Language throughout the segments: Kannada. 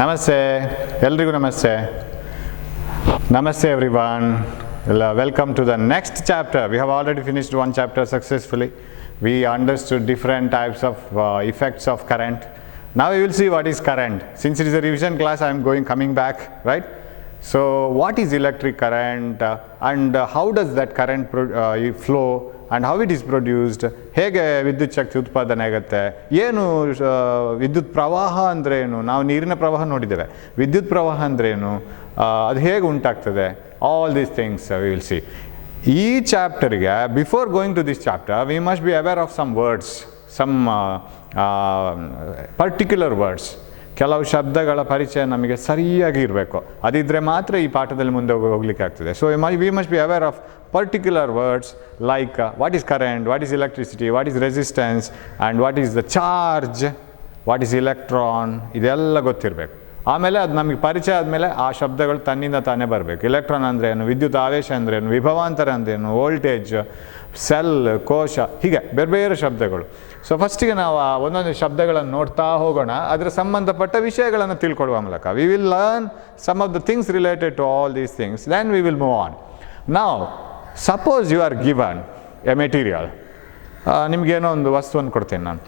ನಮಸ್ತೆ ಎಲ್ರಿಗೂ ನಮಸ್ತೆ. Namaste everyone. Welcome to the next chapter. We have already finished one chapter successfully. We understood different types of effects of current. Now we will see what is current. Since it is a revision class, I am coming back, right? So what is electric current and how does that current flow and how it is produced? ಹೇಗೆ ವಿದ್ಯುತ್ ಶಕ್ತಿ ಉತ್ಪಾದನೆ ಆಗುತ್ತೆ, ಏನು ವಿದ್ಯುತ್ ಪ್ರವಾಹ ಅಂದರೆ ಏನು, ನಾವು ನೀರಿನ ಪ್ರವಾಹ ನೋಡಿದ್ದೇವೆ, ವಿದ್ಯುತ್ ಪ್ರವಾಹ ಅಂದರೆ ಏನು, ಅದು ಹೇಗೆ ಉಂಟಾಗ್ತದೆ, all these things we will see. ಈ ಚಾಪ್ಟರ್ಗೆ before going to this chapter we must be aware of some words, some particular words. ಕೆಲವು ಶಬ್ದಗಳ ಪರಿಚಯ ನಮಗೆ ಸರಿಯಾಗಿ ಇರಬೇಕು, ಅದಿದ್ದರೆ ಮಾತ್ರ ಈ ಪಾಠದಲ್ಲಿ ಮುಂದೆ ಹೋಗ್ಲಿಕ್ಕೆ ಆಗ್ತದೆ. So we must be aware of particular words like what is current, what is electricity, what is resistance and what is the charge, what is electron, ಇದೆಲ್ಲ ಗೊತ್ತಿರಬೇಕು. ಆಮೇಲೆ ಅದು ನಮಗೆ ಪರಿಚಯ ಆದಮೇಲೆ ಆ ಶಬ್ದಗಳು ತನ್ನಿಂದ ತಾನೇ ಬರಬೇಕು. ಇಲೆಕ್ಟ್ರಾನ್ ಅಂದ್ರೇನು, ವಿದ್ಯುತ್ ಆವೇಶ ಅಂದ್ರೇನು, ವಿಭವಾಂತರ ಅಂದ್ರೇನು, ವೋಲ್ಟೇಜ್, ಸೆಲ್, ಕೋಶ, ಹೀಗೆ ಬೇರೆ ಬೇರೆ ಶಬ್ದಗಳು. ಸೊ ಫಸ್ಟಿಗೆ ನಾವು ಆ ಒಂದೊಂದು ಶಬ್ದಗಳನ್ನು ನೋಡ್ತಾ ಹೋಗೋಣ, ಅದರ ಸಂಬಂಧಪಟ್ಟ ವಿಷಯಗಳನ್ನು ತಿಳ್ಕೊಳ್ಳುವ ಮೂಲಕ. We will learn some of the things related to all these things, then we will move on. ನಾವು suppose you are given a material, ನಿಮಗೇನೋ ಒಂದು ವಸ್ತುವನ್ನು ಕೊಡ್ತೇನೆ ನಾನು.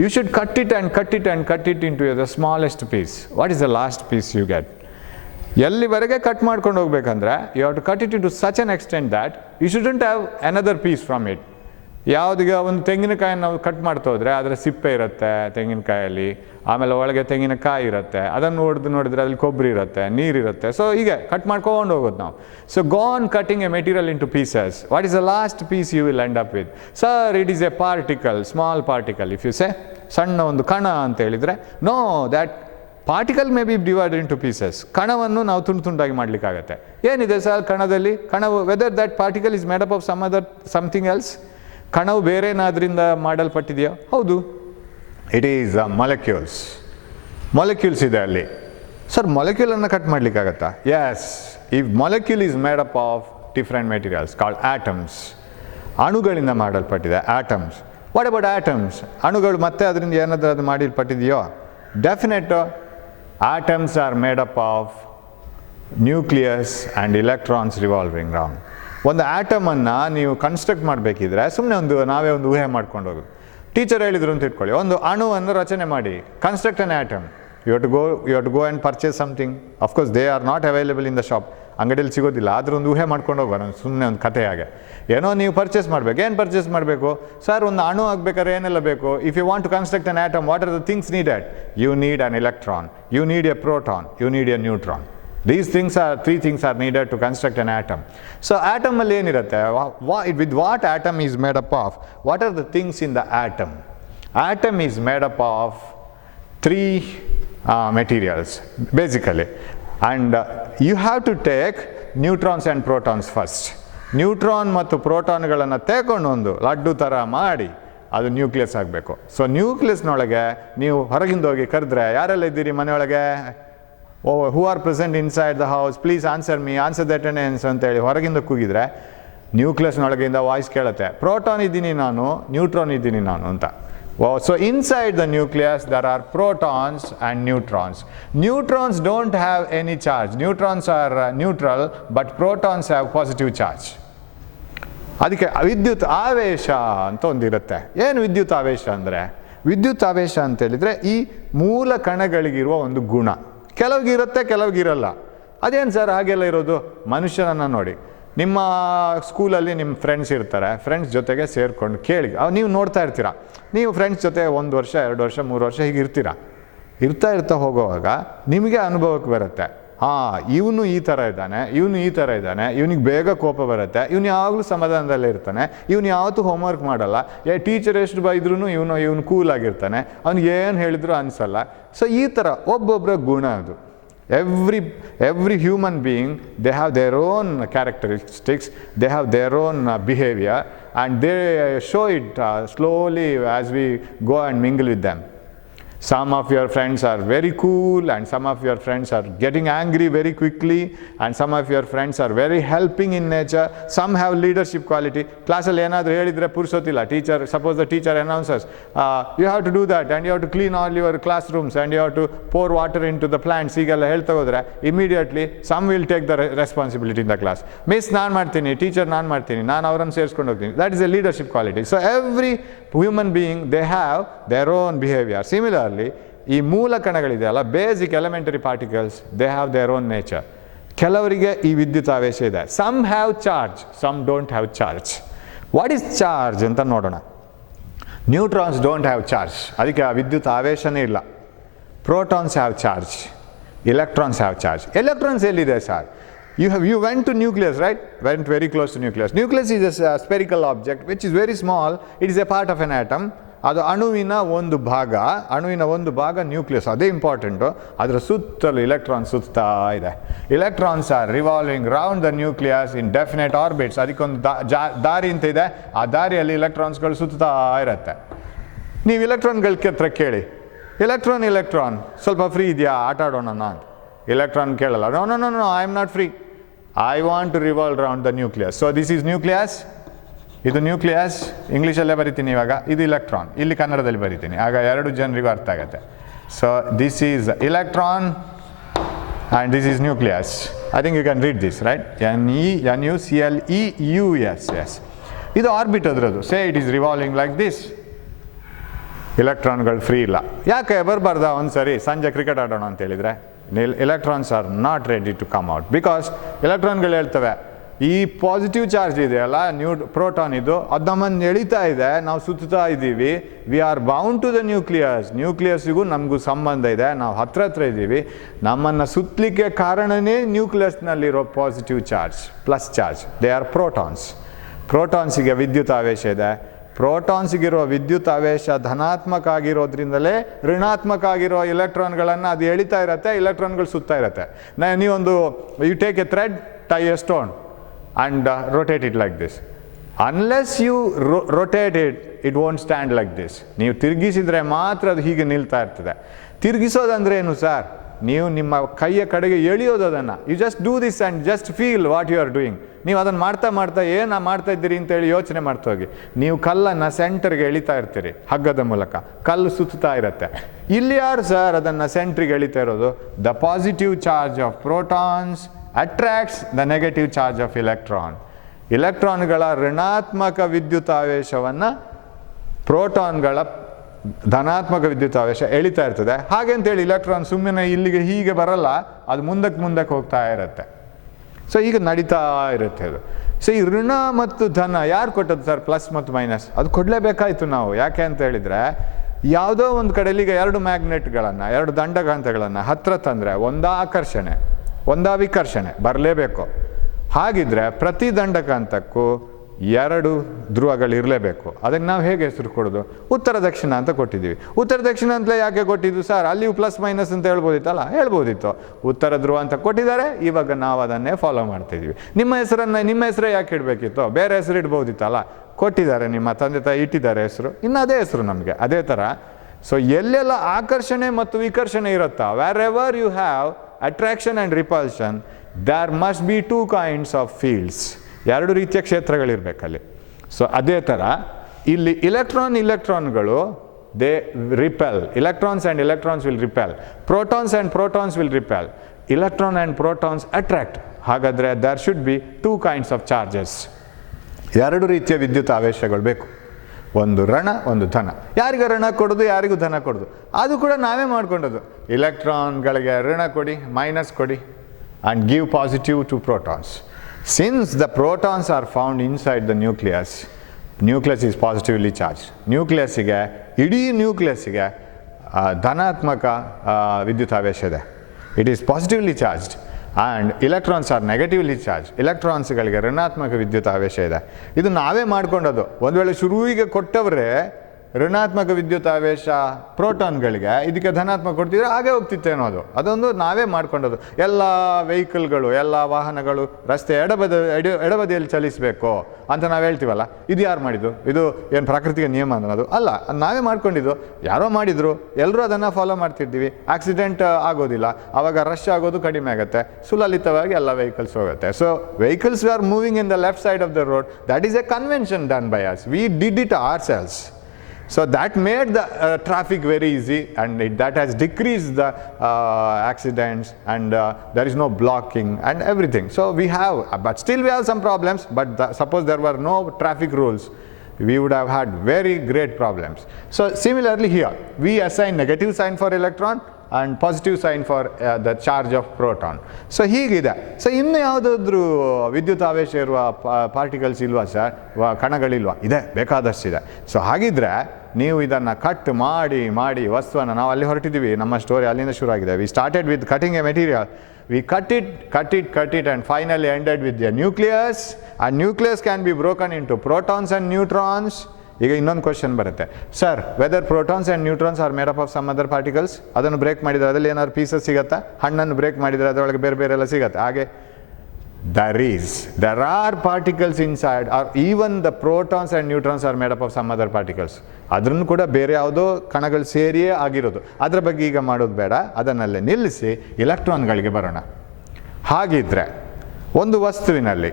You should cut it and cut it and cut it into the smallest piece. What is the last piece you get? ಎಲ್ಲಿವರೆಗೆ ಕಟ್ ಮಾಡ್ಕೊಂಡು ಹೋಗ್ಬೇಕಂದ್ರೆ you have to cut it into such an extent that you shouldn't have another piece from it. ಯಾವುದೀಗ ಒಂದು ತೆಂಗಿನಕಾಯನ್ನು ನಾವು ಕಟ್ ಮಾಡ್ತಾ ಹೋದರೆ ಅದರ ಸಿಪ್ಪೆ ಇರುತ್ತೆ ತೆಂಗಿನಕಾಯಲ್ಲಿ, ಆಮೇಲೆ ಒಳಗೆ ತೆಂಗಿನಕಾಯಿ ಇರುತ್ತೆ, ಅದನ್ನು ನೋಡಿದ್ರೆ ಅಲ್ಲಿ ಕೊಬ್ಬರಿ ಇರುತ್ತೆ, ನೀರಿರುತ್ತೆ. ಸೊ ಹೀಗೆ ಕಟ್ ಮಾಡ್ಕೊಂಡು ಹೋಗೋದು ನಾವು. So go on cutting a material into pieces. What is the last piece you will end up with? Sir it is a particle, small particle. If you say ಸಣ್ಣ ಒಂದು ಕಣ ಅಂತ ಹೇಳಿದರೆ, no, that particle may be divided into pieces. ಕಣವನ್ನು ನಾವು ತುಂಡಾಗಿ ಮಾಡಲಿಕ್ಕಾಗತ್ತೆ. ಏನಿದೆ ಸರ್ ಕಣದಲ್ಲಿ? ಕಣವು whether that particle is made up of something else. ಕಣವು ಬೇರೆನಾದ್ರಿಂದ ಮಾಡಲ್ಪಟ್ಟಿದೆಯಾ? ಹೌದು, ಇಟ್ ಈಸ್ ಮಾಲಿಕ್ಯೂಲ್ಸ್. ಮಾಲಿಕ್ಯೂಲ್ಸ್ ಇದೆ ಅಲ್ಲಿ. ಸರ್ ಮಾಲಿಕ್ಯೂಲನ್ನು ಕಟ್ ಮಾಡಲಿಕ್ಕಾಗತ್ತಾ? ಎಸ್, ಈ molecule is made up of different materials called atoms. ಅಣುಗಳಿಂದ ಮಾಡಲ್ಪಟ್ಟಿದೆ, ಆಟಮ್ಸ್. What about atoms? ಅಣುಗಳು ಮತ್ತೆ ಅದರಿಂದ ಏನಾದರೂ ಅದು ಮಾಡಲ್ಪಟ್ಟಿದೆಯೋ? Definite. Atoms are made up of nucleus and electrons revolving round. ಒಂದು ಆಟಮನ್ನು ನೀವು ಕನ್ಸ್ಟ್ರಕ್ಟ್ ಮಾಡಬೇಕಿದ್ರೆ ಸುಮ್ಮನೆ ನಾವೇ ಒಂದು ಊಹೆ ಮಾಡ್ಕೊಂಡು ಹೋಗೋದು. ಟೀಚರ್ ಹೇಳಿದ್ರು ಅಂತ ಇಟ್ಕೊಳ್ಳಿ, ಒಂದು ಅಣುವನ್ನು ರಚನೆ ಮಾಡಿ, construct an atom. You have to go and purchase something. Of course they are not available in the shop. ಅಂಗಡಿಯಲ್ಲಿ ಸಿಗೋದಿಲ್ಲ, ಆದರೂ ಒಂದು ಊಹೆ ಮಾಡ್ಕೊಂಡು ಹೋಗೋಣ, ಸುಮ್ಮನೆ ಒಂದು ಕಥೆ ಹಾಗೆ. ಏನೋ ನೀವು ಪರ್ಚೇಸ್ ಮಾಡಬೇಕು. ಏನು ಪರ್ಚೇಸ್ ಮಾಡಬೇಕು? ಸರ್ ಒಂದು ಅಣು ಆಗಬೇಕಾದ್ರೆ ಏನೆಲ್ಲ ಬೇಕು? If you want to construct an atom, what are the things needed? You need an electron, you need a proton, you need a neutron. These three things are needed to construct an atom. So atom alli enirutte, with what atom is made up of? What are the things in the atom? Atom is made up of three materials basically, and you have to take neutrons and protons first. Neutron ಮತ್ತು ಪ್ರೋಟಾನ್ಗಳನ್ನು ತಗೊಂಡು ಒಂದು ಲಡ್ಡು ಥರ ಮಾಡಿ ಅದು ನ್ಯೂಕ್ಲಿಯಸ್ ಆಗಬೇಕು. ಸೊ ನ್ಯೂಕ್ಲಿಯಸ್ನೊಳಗೆ ನೀವು ಹೊರಗಿಂದ ಹೋಗಿ ಕರೆದ್ರೆ, ಯಾರೆಲ್ಲ ಇದ್ದೀರಿ ಮನೆಯೊಳಗೆ, who are present inside the house, please answer me, answer the attendance ಅಂತೇಳಿ ಹೊರಗಿಂದ ಕೂಗಿದ್ರೆ ನ್ಯೂಕ್ಲಿಯಸ್ನೊಳಗಿಂದ ವಾಯ್ಸ್ ಕೇಳುತ್ತೆ, ಪ್ರೋಟಾನ್ ಇದ್ದೀನಿ ನಾನು, ನ್ಯೂಟ್ರಾನ್ ಇದ್ದೀನಿ ನಾನು ಅಂತ. So inside the nucleus there are protons and neutrons. Neutrons don't have any charge. Neutrons are neutral, but protons have positive charge. ಅದಕ್ಕೆ ವಿದ್ಯುತ್ ಆವೇಶ ಅಂತ ಒಂದಿರುತ್ತೆ. ಏನು ವಿದ್ಯುತ್ ಆವೇಶ ಅಂದರೆ? ವಿದ್ಯುತ್ ಆವೇಶ ಅಂತೇಳಿದರೆ ಈ ಮೂಲ ಕಣಗಳಿಗಿರುವ ಒಂದು ಗುಣ. ಕೆಲವ್ಗಿರುತ್ತೆ, ಕೆಲವ್ಗಿರಲ್ಲ. ಅದೇನು ಸರ್ ಹಾಗೆಲ್ಲ ಇರೋದು? ಮನುಷ್ಯನನ್ನು ನೋಡಿ, ನಿಮ್ಮ ಸ್ಕೂಲಲ್ಲಿ ನಿಮ್ಮ ಫ್ರೆಂಡ್ಸ್ ಇರ್ತಾರೆ, ಫ್ರೆಂಡ್ಸ್ ಜೊತೆಗೆ ಸೇರಿಕೊಂಡು ಕೇಳಿ, ನೀವು ನೋಡ್ತಾ ಇರ್ತೀರ, ನೀವು ಫ್ರೆಂಡ್ಸ್ ಜೊತೆ 1 ವರ್ಷ 2 ವರ್ಷ 3 ವರ್ಷ ಹೀಗೆ ಇರ್ತಾ ಹೋಗುವಾಗ ನಿಮಗೆ ಅನುಭವಕ್ಕೆ ಬರುತ್ತೆ, ಇವನು ಈ ಥರ ಇದ್ದಾನೆ, ಇವನಿಗೆ ಬೇಗ ಕೋಪ ಬರುತ್ತೆ, ಇವನು ಯಾವಾಗಲೂ ಸಮಾಧಾನದಲ್ಲೇ ಇರ್ತಾನೆ, ಇವನು ಯಾವತ್ತೂ ಹೋಮ್ವರ್ಕ್ ಮಾಡಲ್ಲ, ಟೀಚರ್ ಎಷ್ಟು ಬೈದ್ರೂ ಇವನು ಕೂಲ್ ಆಗಿರ್ತಾನೆ, ಅವ್ನಿಗೆ ಏನು ಹೇಳಿದ್ರು ಅನಿಸಲ್ಲ. ಸೊ ಈ ಥರ ಒಬ್ಬೊಬ್ಬರ ಗುಣ ಅದು. every human being, they have their own characteristics, they have their own behavior, and they show it slowly as we go and mingle with them. Some of your friends are very cool, and some of your friends are getting angry very quickly, and some of your friends are very helping in nature. Some have leadership quality. Classಲ್ಲಿ ಏನಾದರೂ ಹೇಳಿದರೆ ಪುರ್ಸೋತಿಲ್ಲ. Teacher, suppose the teacher announces, you have to do that, and you have to clean all your classrooms, and you have to pour water into the plants. ಹೀಗೆಲ್ಲ ಹೇಳ್ತಾ ಹೋದರೆ immediately some will take the responsibility in the class. Miss ನಾನು ಮಾಡ್ತೀನಿ, ಟೀಚರ್ ನಾನು ಮಾಡ್ತೀನಿ, ನಾನು ಅವರನ್ನು ಸೇರಿಸ್ಕೊಂಡು ಹೋಗ್ತೀನಿ. That is a leadership quality. So every human being, they have their own behavior. Similarly, ಈ ಮೂಲ ಕಣಗಳಿದೆಯಲ್ಲ, basic elementary particles, they have their own nature. ಕೆಲವರಿಗೆ ಈ ವಿದ್ಯುತ್ ಆವೇಶ ಇದೆ. Some have charge, some don't have charge. What is charge ಅಂತ ನೋಡೋಣ. ನ್ಯೂಟ್ರಾನ್ಸ್ ಡೋಂಟ್ ಹ್ಯಾವ್ ಚಾರ್ಜ್, ಅದಕ್ಕೆ ಆ ವಿದ್ಯುತ್ ಆವೇಶನೇ ಇಲ್ಲ. Protons have charge, electrons have charge. Electrons ಎಲ್ಲಿದೆ sir? You went to nucleus, right? Went very close to nucleus. Nucleus is a spherical object which is very small. It is a part of an atom. ಅದು ಅಣುವಿನ ಒಂದು ಭಾಗ ನ್ಯೂಕ್ಲಿಯಸ್, ಅದೇ ಇಂಪಾರ್ಟೆಂಟು. ಅದರ ಸುತ್ತಲೂ ಇಲೆಕ್ಟ್ರಾನ್ಸ್ ಸುತ್ತಾ ಇದೆ. Electrons are revolving round the nucleus in definite orbits. ಅದಕ್ಕೊಂದು ದಾರಿ ಅಂತ ಇದೆ, ಆ ದಾರಿಯಲ್ಲಿ ಇಲೆಕ್ಟ್ರಾನ್ಸ್ಗಳು ಸುತ್ತಾ ಇರುತ್ತೆ. ನೀವು ಇಲೆಕ್ಟ್ರಾನ್ಗಳ ಹತ್ರ ಕೇಳಿ, ಎಲೆಕ್ಟ್ರಾನ್ ಸ್ವಲ್ಪ ಫ್ರೀ ಇದೆಯಾ, ಆಟ ಆಡೋಣ ಅಂತ. ಎಲೆಕ್ಟ್ರಾನ್ ಕೇಳಲ್ಲ, no I am not free, I want to revolve round the nucleus. So this is nucleus, ಇದು ನ್ಯೂಕ್ಲಿಯಸ್ ಇಂಗ್ಲೀಷಲ್ಲೇ ಬರಿತೀನಿ ಇವಾಗ, ಇದು ಇಲೆಕ್ಟ್ರಾನ್ ಇಲ್ಲಿ ಕನ್ನಡದಲ್ಲಿ ಬರಿತೀನಿ, ಆಗ ಎರಡು ಜನರಿಗೂ ಅರ್ಥ ಆಗುತ್ತೆ. So this is electron and this is nucleus. I think you can read this, right? NEUCLEUS. ಇದು ಆರ್ಬಿಟ್ ಅದರದ್ದು. Say it is revolving like this. ಇಲೆಕ್ಟ್ರಾನ್ಗಳು ಫ್ರೀ ಇಲ್ಲ. ಯಾಕೆ ಬರಬಾರ್ದ ಒಂದು ಸರಿ ಸಂಜೆ ಕ್ರಿಕೆಟ್ ಆಡೋಣ ಅಂತ ಹೇಳಿದರೆ? Electrons are not ready to come out, because ಎಲೆಕ್ಟ್ರಾನ್ಗಳು ಹೇಳ್ತವೆ ಈ ಪಾಸಿಟಿವ್ ಚಾರ್ಜ್ ಇದೆಯಲ್ಲ, ಪ್ರೋಟಾನ್ ಇದು, ಅದು ನಮ್ಮನ್ನು ಎಳಿತಾ ಇದೆ, ನಾವು ಸುತ್ತಾ ಇದ್ದೀವಿ. We are bound to the ನ್ಯೂಕ್ಲಿಯಸ್ಸಿಗೂ ನಮಗೂ ಸಂಬಂಧ ಇದೆ, ನಾವು ಹತ್ರ ಇದ್ದೀವಿ. ನಮ್ಮನ್ನು ಸುತ್ತಲಿಕ್ಕೆ ಕಾರಣನೇ ನ್ಯೂಕ್ಲಿಯಸ್ನಲ್ಲಿರೋ positive charge, plus charge. They are ಪ್ರೋಟಾನ್ಸಿಗೆ ವಿದ್ಯುತ್ ಆವೇಶ ಇದೆ. ಪ್ರೋಟಾನ್ಸಿಗಿರೋ ವಿದ್ಯುತ್ ಆವೇಶ ಧನಾತ್ಮಕ ಆಗಿರೋದ್ರಿಂದಲೇ ಋಣಾತ್ಮಕ ಆಗಿರೋ ಇಲೆಕ್ಟ್ರಾನ್ಗಳನ್ನು ಅದು ಎಳಿತಾ ಇರುತ್ತೆ, ಇಲೆಕ್ಟ್ರಾನ್ಗಳು ಸುತ್ತಾ ಇರುತ್ತೆ. ನೀವೊಂದು you take a thread, tie a stone and rotate it like this. Unless you rotate it, it won't stand like this. ನೀವು ತಿರುಗಿಸಿದರೆ ಮಾತ್ರ ಅದು ಹೀಗೆ ನಿಲ್ತಾ ಇರ್ತದೆ. ತಿರುಗಿಸೋದಂದ್ರೆ ಏನು ಸರ್? ನೀವು ನಿಮ್ಮ ಕೈಯ ಕಡೆಗೆ ಎಳೆಯೋದು ಅದನ್ನು. You just do this and just feel what you are doing. ನೀವು ಅದನ್ನು ಮಾಡ್ತಾ ಏನು ಮಾಡ್ತಾ ಇದ್ದೀರಿ ಅಂತೇಳಿ ಯೋಚನೆ ಮಾಡ್ತಾ ಹೋಗಿ. ನೀವು ಕಲ್ಲನ್ನು ಸೆಂಟರ್ಗೆ ಎಳಿತಾ ಇರ್ತೀರಿ ಹಗ್ಗದ ಮೂಲಕ, ಕಲ್ಲು ಸುತ್ತಾ ಇರುತ್ತೆ. ಇಲ್ಲಿ ಯಾರು ಸರ್ ಅದನ್ನು ಸೆಂಟ್ರಿಗೆ ಎಳಿತಾ ಇರೋದು? The positive charge of protons attracts the negative charge of electron. ಇಲೆಕ್ಟ್ರಾನ್ಗಳ ಋಣಾತ್ಮಕ ವಿದ್ಯುತಾವೇಶವನ್ನು ಪ್ರೋಟಾನ್ಗಳ ಧನಾತ್ಮಕ ವಿದ್ಯುತಾವೇಶ ಎಳಿತಾ ಇರ್ತದೆ. ಹಾಗೆ ಅಂತೇಳಿ ಇಲೆಕ್ಟ್ರಾನ್ ಸುಮ್ಮನೆ ಇಲ್ಲಿಗೆ ಹೀಗೆ ಬರಲ್ಲ, ಅದು ಮುಂದಕ್ಕೆ ಹೋಗ್ತಾ ಇರುತ್ತೆ. ಸೊ ಈಗ ನಡೀತಾ ಇರುತ್ತೆ ಅದು. ಸೊ ಈ ಋಣ ಮತ್ತು ಧನ ಯಾರು ಕೊಟ್ಟದ್ದು ಸರ್? ಪ್ಲಸ್ ಮತ್ತು ಮೈನಸ್. ಅದು ಕೊಡಲೇಬೇಕಾಯ್ತು ನಾವು. ಯಾಕೆ ಅಂತ ಹೇಳಿದರೆ, ಯಾವುದೋ ಒಂದು ಕಡೆಯಲ್ಲಿಗೆ ಎರಡು ಮ್ಯಾಗ್ನೆಟ್ಗಳನ್ನು, ಎರಡು ದಂಡಕಾಂತಗಳನ್ನು ಹತ್ರ ತಂದರೆ ಒಂದಾ ಆಕರ್ಷಣೆ ಒಂದಾ ವಿಕರ್ಷಣೆ ಬರಲೇಬೇಕು. ಹಾಗಿದ್ರೆ ಪ್ರತಿ ದಂಡಕಾಂತಕ್ಕೂ ಎರಡು ಧ್ರುವಗಳಿರಲೇಬೇಕು. ಅದಕ್ಕೆ ನಾವು ಹೇಗೆ ಹೆಸರು ಕೊಡೋದು? ಉತ್ತರ ದಕ್ಷಿಣ ಅಂತ ಕೊಟ್ಟಿದ್ದೀವಿ. ಉತ್ತರ ದಕ್ಷಿಣ ಅಂತಲೇ ಯಾಕೆ ಕೊಟ್ಟಿದ್ದು ಸರ್? ಅಲ್ಲಿಯೂ ಪ್ಲಸ್ ಮೈನಸ್ ಅಂತ ಹೇಳ್ಬೋದಿತ್ತಲ್ಲ? ಹೇಳ್ಬೋದಿತ್ತು. ಉತ್ತರ ಧ್ರುವ ಅಂತ ಕೊಟ್ಟಿದ್ದಾರೆ, ಇವಾಗ ನಾವು ಅದನ್ನೇ ಫಾಲೋ ಮಾಡ್ತಿದ್ದೀವಿ. ನಿಮ್ಮ ಹೆಸರೇ ಯಾಕೆ ಇಡಬೇಕಿತ್ತು? ಬೇರೆ ಹೆಸರು ಇಡ್ಬೋದಿತ್ತಲ್ಲ? ಕೊಟ್ಟಿದ್ದಾರೆ, ನಿಮ್ಮ ತಂದೆ ತಾಯಿ ಇಟ್ಟಿದ್ದಾರೆ ಹೆಸರು, ಇನ್ನು ಅದೇ ಹೆಸರು ನಮಗೆ. ಅದೇ ಥರ ಸೊ ಎಲ್ಲೆಲ್ಲ ಆಕರ್ಷಣೆ ಮತ್ತು ವಿಕರ್ಷಣೆ ಇರುತ್ತಾ, wherever you have attraction and repulsion, there must be two kinds of fields. ಎರಡು ರೀತಿಯ ಕ್ಷೇತ್ರಗಳಿರಬೇಕಲ್ಲಿ. ಸೊ ಅದೇ ಥರ ಇಲ್ಲಿ ಇಲೆಕ್ಟ್ರಾನ್ಗಳು they repel. electrons and electrons will repel. protons and protons will repel. electron and protons attract. ಹಾಗಾದರೆ there should be two kinds of charges. ಎರಡು ರೀತಿಯ ವಿದ್ಯುತ್ ಆವೇಶಗಳು ಬೇಕು, ಒಂದು ಋಣ ಒಂದು ಧನ. ಯಾರಿಗೂ ಋಣ ಕೊಡೋದು, ಯಾರಿಗೂ ಧನ ಕೊಡೋದು, ಅದು ಕೂಡ ನಾವೇ ಮಾಡ್ಕೊಂಡದ್ದು. ಇಲೆಕ್ಟ್ರಾನ್ಗಳಿಗೆ ಋಣ ಕೊಡಿ, ಮೈನಸ್ ಕೊಡಿ, and give positive to protons. Since the protons are found inside the nucleus is positively charge. ಇಡೀ ನ್ಯೂಕ್ಲಿಯಸ್ಸಿಗೆ ಧನಾತ್ಮಕ ವಿದ್ಯುತಾವೇಶ ಇದೆ. It is positively charged. And electrons are negatively charge. ಇಲೆಕ್ಟ್ರಾನ್ಸ್ಗಳಿಗೆ ಋಣಾತ್ಮಕ ವಿದ್ಯುತ್ ಆವೇಶ ಇದೆ. ಇದು ನಾವೇ ಮಾಡ್ಕೊಂಡದ್ದು. ಒಂದು ವೇಳೆ ಶುರುವಿಗೆ ಕೊಟ್ಟವರೇ ಋಣಾತ್ಮಕ ವಿದ್ಯುತಾವೇಶ ಪ್ರೋಟಾನ್ಗಳಿಗೆ, ಇದಕ್ಕೆ ಧನಾತ್ಮಕ ಕೊಡ್ತಿದ್ರೆ ಹಾಗೆ ಹೋಗ್ತಿತ್ತು ಅನ್ನೋದು. ಅದೊಂದು ನಾವೇ ಮಾಡ್ಕೊಂಡದ್ದು. ಎಲ್ಲ ವೆಹಿಕಲ್ಗಳು, ಎಲ್ಲ ವಾಹನಗಳು ರಸ್ತೆ ಎಡಬದಿಯಲ್ಲಿ ಚಲಿಸಬೇಕು ಅಂತ ನಾವು ಹೇಳ್ತೀವಲ್ಲ, ಇದು ಯಾರು ಮಾಡಿದ್ದು? ಇದು ಏನು ಪ್ರಾಕೃತಿಕ ನಿಯಮ ಅನ್ನೋದು ಅಲ್ಲ, ನಾವೇ ಮಾಡ್ಕೊಂಡಿದ್ದು. ಯಾರೋ ಮಾಡಿದ್ರು, ಎಲ್ಲರೂ ಅದನ್ನು ಫಾಲೋ ಮಾಡ್ತಿದ್ದೀವಿ. ಆಕ್ಸಿಡೆಂಟ್ ಆಗೋದಿಲ್ಲ, ಆವಾಗ ರಶ್ ಆಗೋದು ಕಡಿಮೆ ಆಗುತ್ತೆ, ಸುಲಲಿತವಾಗಿ ಎಲ್ಲ ವೆಹಿಕಲ್ಸ್ ಹೋಗುತ್ತೆ. So vehicles are moving in the left side of the road. That is A convention done by us. We did it our selves. So that made the traffic very easy, and that has decreased the accidents, and there is no blocking and everything. So we have, but still we have some problems. But suppose there were no traffic rules, we would have had very great problems. So similarly here, we assign negative sign for electron and positive sign for the charge of proton. So ಹೀಗಿದೆ. ಸೊ ಇನ್ನು ಯಾವುದಾದ್ರೂ ವಿದ್ಯುತ್ ಆವೇಶ ಇರುವ ಪಾರ್ಟಿಕಲ್ಸ್ ಇಲ್ವಾ ಸರ್? ಕಣಗಳಿಲ್ವಾ? ಇದೆ, ಬೇಕಾದಷ್ಟಿದೆ. ಸೊ ಹಾಗಿದ್ರೆ ನೀವು ಇದನ್ನು ಕಟ್ ಮಾಡಿ ಮಾಡಿ ವಸ್ತುವನ್ನು, ನಾವು ಅಲ್ಲಿ ಹೊರಟಿದ್ದೀವಿ, ನಮ್ಮ ಸ್ಟೋರಿ ಅಲ್ಲಿಂದ ಶುರು ಆಗಿದೆ. We started with cutting a material, we cut it and finally ended with a nucleus, and nucleus can be broken into protons and neutrons. ಈಗ ಇನ್ನೊಂದು ಕ್ವಶನ್ ಬರುತ್ತೆ, sir whether protons and neutrons are made up of some other particles. ಅದನ್ನು ಬ್ರೇಕ್ ಮಾಡಿದರೆ ಅದರಲ್ಲಿ ಏನಾದ್ರು ಪೀಸಸ್ ಸಿಗುತ್ತಾ? ಹಣ್ಣನ್ನು ಬ್ರೇಕ್ ಮಾಡಿದರೆ ಅದರೊಳಗೆ ಬೇರೆ ಬೇರೆ ಎಲ್ಲ ಸಿಗುತ್ತೆ. ಹಾಗೆ there are particles inside, or even the protons and neutrons are made up of some other particles. ಅದನ್ನು ಕೂಡ ಬೇರೆ ಯಾವುದೋ ಕಣಗಳು ಸೇರಿಯೇ ಆಗಿರೋದು. ಅದರ ಬಗ್ಗೆ ಈಗ ಮಾಡೋದು ಬೇಡ, ಅದನ್ನಲ್ಲೇ ನಿಲ್ಲಿಸಿ ಇಲೆಕ್ಟ್ರಾನ್ಗಳಿಗೆ ಬರೋಣ. ಹಾಗಿದ್ರೆ ಒಂದು ವಸ್ತುವಿನಲ್ಲಿ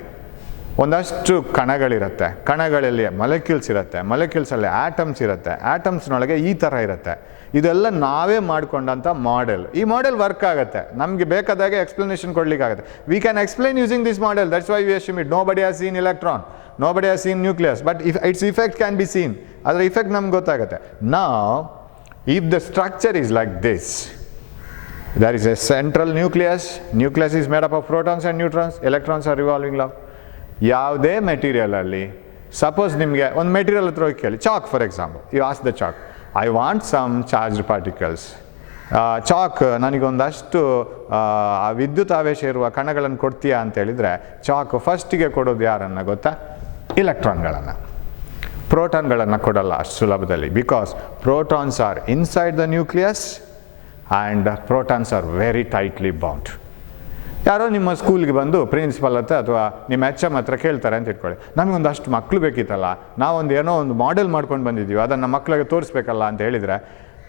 ಒಂದಷ್ಟು ಕಣಗಳಿರುತ್ತೆ, ಕಣಗಳಲ್ಲಿ ಮೊಲೆಕ್ಯೂಲ್ಸ್ ಇರುತ್ತೆ, ಮೊಲೆಕ್ಯೂಲ್ಸಲ್ಲಿ ಆಟಮ್ಸ್ ಇರುತ್ತೆ, ಆಟಮ್ಸ್ನೊಳಗೆ ಈ ಥರ ಇರುತ್ತೆ. ಇದೆಲ್ಲ ನಾವೇ ಮಾಡಿಕೊಂಡಂಥ ಮಾಡೆಲ್. ಈ ಮಾಡೆಲ್ ವರ್ಕ್ ಆಗುತ್ತೆ, ನಮಗೆ ಬೇಕಾದಾಗೆ ಎಕ್ಸ್ಪ್ಲನೇಷನ್ ಕೊಡಲಿಕ್ಕಾಗುತ್ತೆ. We can explain using this model. That's why we assume it. Nobody has seen electron, nobody has seen nucleus, but its effect can be seen. ಅದರ ಇಫೆಕ್ಟ್ ನಮ್ಗೆ ಗೊತ್ತಾಗುತ್ತೆ. Now if the structure is like this, there is a central nucleus. Nucleus is made up of protons and neutrons. Electrons are revolving around. ಯಾವುದೇ ಮೆಟೀರಿಯಲಲ್ಲಿ ಸಪೋಸ್ ನಿಮಗೆ ಒಂದು ಮೆಟೀರಿಯಲ್ ಹತ್ರ ಹೋಗಿ ಕೇಳಿ, chalk for example, you ask the chalk, I want some charged particles. Chalk ನನಗೊಂದಷ್ಟು ವಿದ್ಯುತ್ ಆವೇಶ ಇರುವ ಕಣಗಳನ್ನು ಕೊಡ್ತೀಯಾ ಅಂತ ಹೇಳಿದರೆ, ಚಾಕ್ ಫಸ್ಟಿಗೆ ಕೊಡೋದು ಯಾರನ್ನು ಗೊತ್ತಾ? ಇಲೆಕ್ಟ್ರಾನ್ಗಳನ್ನು. ಪ್ರೋಟಾನ್ಗಳನ್ನು ಕೊಡಲ್ಲ ಅಷ್ಟು ಸುಲಭದಲ್ಲಿ, because protons are inside the nucleus and protons are very tightly bound. ಯಾರೋ ನಿಮ್ಮ ಸ್ಕೂಲ್ಗೆ ಬಂದು ಪ್ರಿನ್ಸಿಪಲ್ ಹತ್ರ ಅಥವಾ ನಿಮ್ಮ HM ಹತ್ರ ಕೇಳ್ತಾರೆ ಅಂತ ಇಟ್ಕೊಳ್ಳಿ, ನಮಗೊಂದಷ್ಟು ಮಕ್ಕಳು ಬೇಕಿತ್ತಲ್ಲ, ನಾವೊಂದು ಏನೋ ಒಂದು ಮಾಡೆಲ್ ಮಾಡ್ಕೊಂಡು ಬಂದಿದ್ದೀವಿ, ಅದನ್ನು ಮಕ್ಕಳಿಗೆ ತೋರಿಸ್ಬೇಕಲ್ಲ ಅಂತ ಹೇಳಿದರೆ,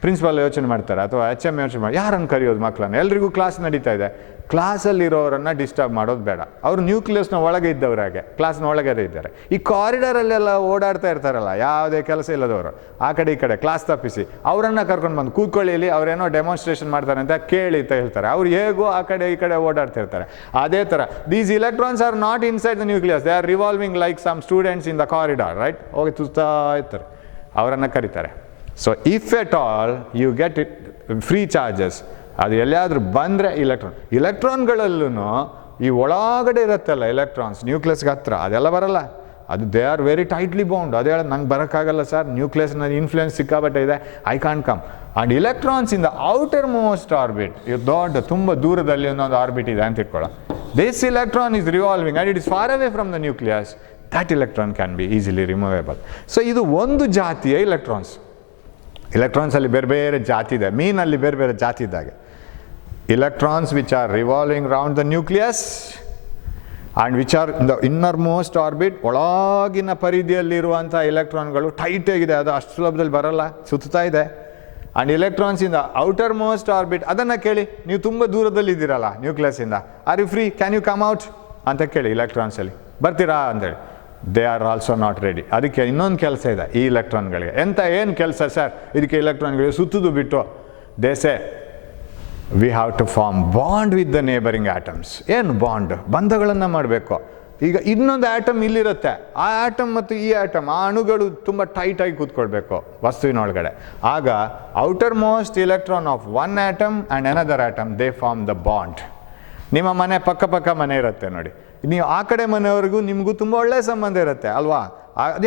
ಪ್ರಿನ್ಸಿಪಾಲ್ ಯೋಚನೆ ಮಾಡ್ತಾರೆ ಅಥವಾ HM ಯೋಚನೆ ಮಾಡಿ, ಯಾರನ್ನು ಕರೆಯೋದು ಮಕ್ಕಳನ್ನು? ಎಲ್ರಿಗೂ ಕ್ಲಾಸ್ ನಡೀತಾ ಇದೆ, ಕ್ಲಾಸಲ್ಲಿರೋರನ್ನು ಡಿಸ್ಟರ್ಬ್ ಮಾಡೋದು ಬೇಡ. ಅವರು ನ್ಯೂಕ್ಲಿಯಸ್ನ ಒಳಗೆ ಇದ್ದವರಾಗೆ, ಕ್ಲಾಸ್ನ ಒಳಗಡೆ ಇದ್ದಾರೆ. ಈ ಕಾರಿಡಾರಲ್ಲೆಲ್ಲ ಓಡಾಡ್ತಾ ಇರ್ತಾರಲ್ಲ, ಯಾವುದೇ ಕೆಲಸ ಇಲ್ಲದವರು, ಆ ಕಡೆ ಈ ಕಡೆ ಕ್ಲಾಸ್ ತಪ್ಪಿಸಿ ಅವರನ್ನು ಕರ್ಕೊಂಡು ಬಂದು ಕೂತ್ಕೊಳ್ಳಿ, ಇಲ್ಲಿ ಅವರೇನೋ ಡೆಮಾನ್ಸ್ಟ್ರೇಷನ್ ಮಾಡ್ತಾರೆ ಅಂತ ಕೇಳಿ ಅಂತ ಹೇಳ್ತಾರೆ. ಅವ್ರು ಹೇಗೋ ಆ ಕಡೆ ಈ ಕಡೆ ಓಡಾಡ್ತಾ ಇರ್ತಾರೆ. ಅದೇ ಥರ these electrons are not inside the nucleus, they are revolving like some students in the corridor, right? ಹೋಗಿ ತುಸ್ತಾ ಇರ್ತಾರೆ, ಅವರನ್ನು ಕರೀತಾರೆ. So if at all you get it free charges, ಅದು ಎಲ್ಲಿಯಾದರೂ ಬಂದರೆ ಇಲೆಕ್ಟ್ರಾನ್ಗಳಲ್ಲೂ ಈ ಒಳಗಡೆ ಇರುತ್ತಲ್ಲ ಎಲೆಕ್ಟ್ರಾನ್ಸ್, ನ್ಯೂಕ್ಲಿಯಸ್ಗೆ ಹತ್ರ, ಅದೆಲ್ಲ ಬರಲ್ಲ. ಅದು they are very tightly bound. ಅದು ಹೇಳೋದು ನಂಗೆ ಬರೋಕ್ಕಾಗಲ್ಲ ಸರ್, ನ್ಯೂಕ್ಲಿಯಸ್ನ ಇನ್ಫ್ಲುಯೆನ್ಸ್ ಸಿಕ್ಕಾಬಟ್ಟೆ ಇದೆ, I can't come. And electrons in the outermost orbit, ಇದು ದೊಡ್ಡ ತುಂಬ ದೂರದಲ್ಲಿ ಒಂದೊಂದು ಆರ್ಬಿಟ್ ಇದೆ ಅಂತ ಇಟ್ಕೊಳ್ಳೋ, this electron is revolving and it is far away from the nucleus, that electron can be easily removable. So ಇದು ಒಂದು ಜಾತಿಯ ಇಲೆಕ್ಟ್ರಾನ್ಸ್. ಇಲೆಕ್ಟ್ರಾನ್ಸಲ್ಲಿ ಬೇರೆ ಬೇರೆ ಜಾತಿ ಇದೆ, ಮೀನಲ್ಲಿ ಬೇರೆ ಬೇರೆ ಜಾತಿ ಇದ್ದಾಗೆ. Electrons which are revolving around the nucleus and which are in the innermost orbit, ಒಳಗಿನ ಪರಿಧಿಯಲ್ಲಿರುವಂಥ ಇಲೆಕ್ಟ್ರಾನ್ಗಳು ಟೈಟ್ ಆಗಿದೆ, ಅದು ಅಷ್ಟು ಸುಲಭದಲ್ಲಿ ಬರಲ್ಲ, ಸುತ್ತಾ ಇದೆ. And electrons in the outermost orbit, ಅದನ್ನು ಕೇಳಿ, ನೀವು ತುಂಬ ದೂರದಲ್ಲಿದ್ದೀರಲ್ಲ ನ್ಯೂಕ್ಲಿಯಸ್ಸಿಂದ, are you free, can you come out ಅಂತ ಕೇಳಿ ಇಲೆಕ್ಟ್ರಾನ್ಸಲ್ಲಿ, ಬರ್ತೀರಾ ಅಂತೇಳಿ. They are also not ready. ಅದಕ್ಕೆ ಇನ್ನೊಂದು ಕೆಲಸ ಇದೆ ಈ ಇಲೆಕ್ಟ್ರಾನ್ಗಳಿಗೆ. ಏನು ಕೆಲಸ ಸರ್ ಇದಕ್ಕೆ ಇಲೆಕ್ಟ್ರಾನ್ಗಳಿಗೆ? ಸುತ್ತುದು ಬಿಟ್ಟು they say we have to form bond with the neighbouring atoms. ಏನು ಬಾಂಡ್? ಬಂಧಗಳನ್ನು ಮಾಡಬೇಕು. ಈಗ ಇನ್ನೊಂದು ಆಟಮ್ ಇಲ್ಲಿರುತ್ತೆ, ಆ ಆಟಮ್ ಮತ್ತು ಈ ಆಟಮ್, ಆ ಅಣುಗಳು ತುಂಬ ಟೈಟಾಗಿ ಕೂತ್ಕೊಳ್ಬೇಕು ವಸ್ತುವಿನೊಳಗಡೆ. ಆಗ outermost electron of one atom and another atom, they form the bond. ನಿಮ್ಮ ಮನೆ ಪಕ್ಕ ಪಕ್ಕ ಮನೆ ಇರುತ್ತೆ ನೋಡಿ, ನೀವು ಆ ಕಡೆ ಮನೆಯವರೆಗೂ ನಿಮಗೂ ತುಂಬ ಒಳ್ಳೆಯ ಸಂಬಂಧ ಇರುತ್ತೆ ಅಲ್ವಾ? ಅದು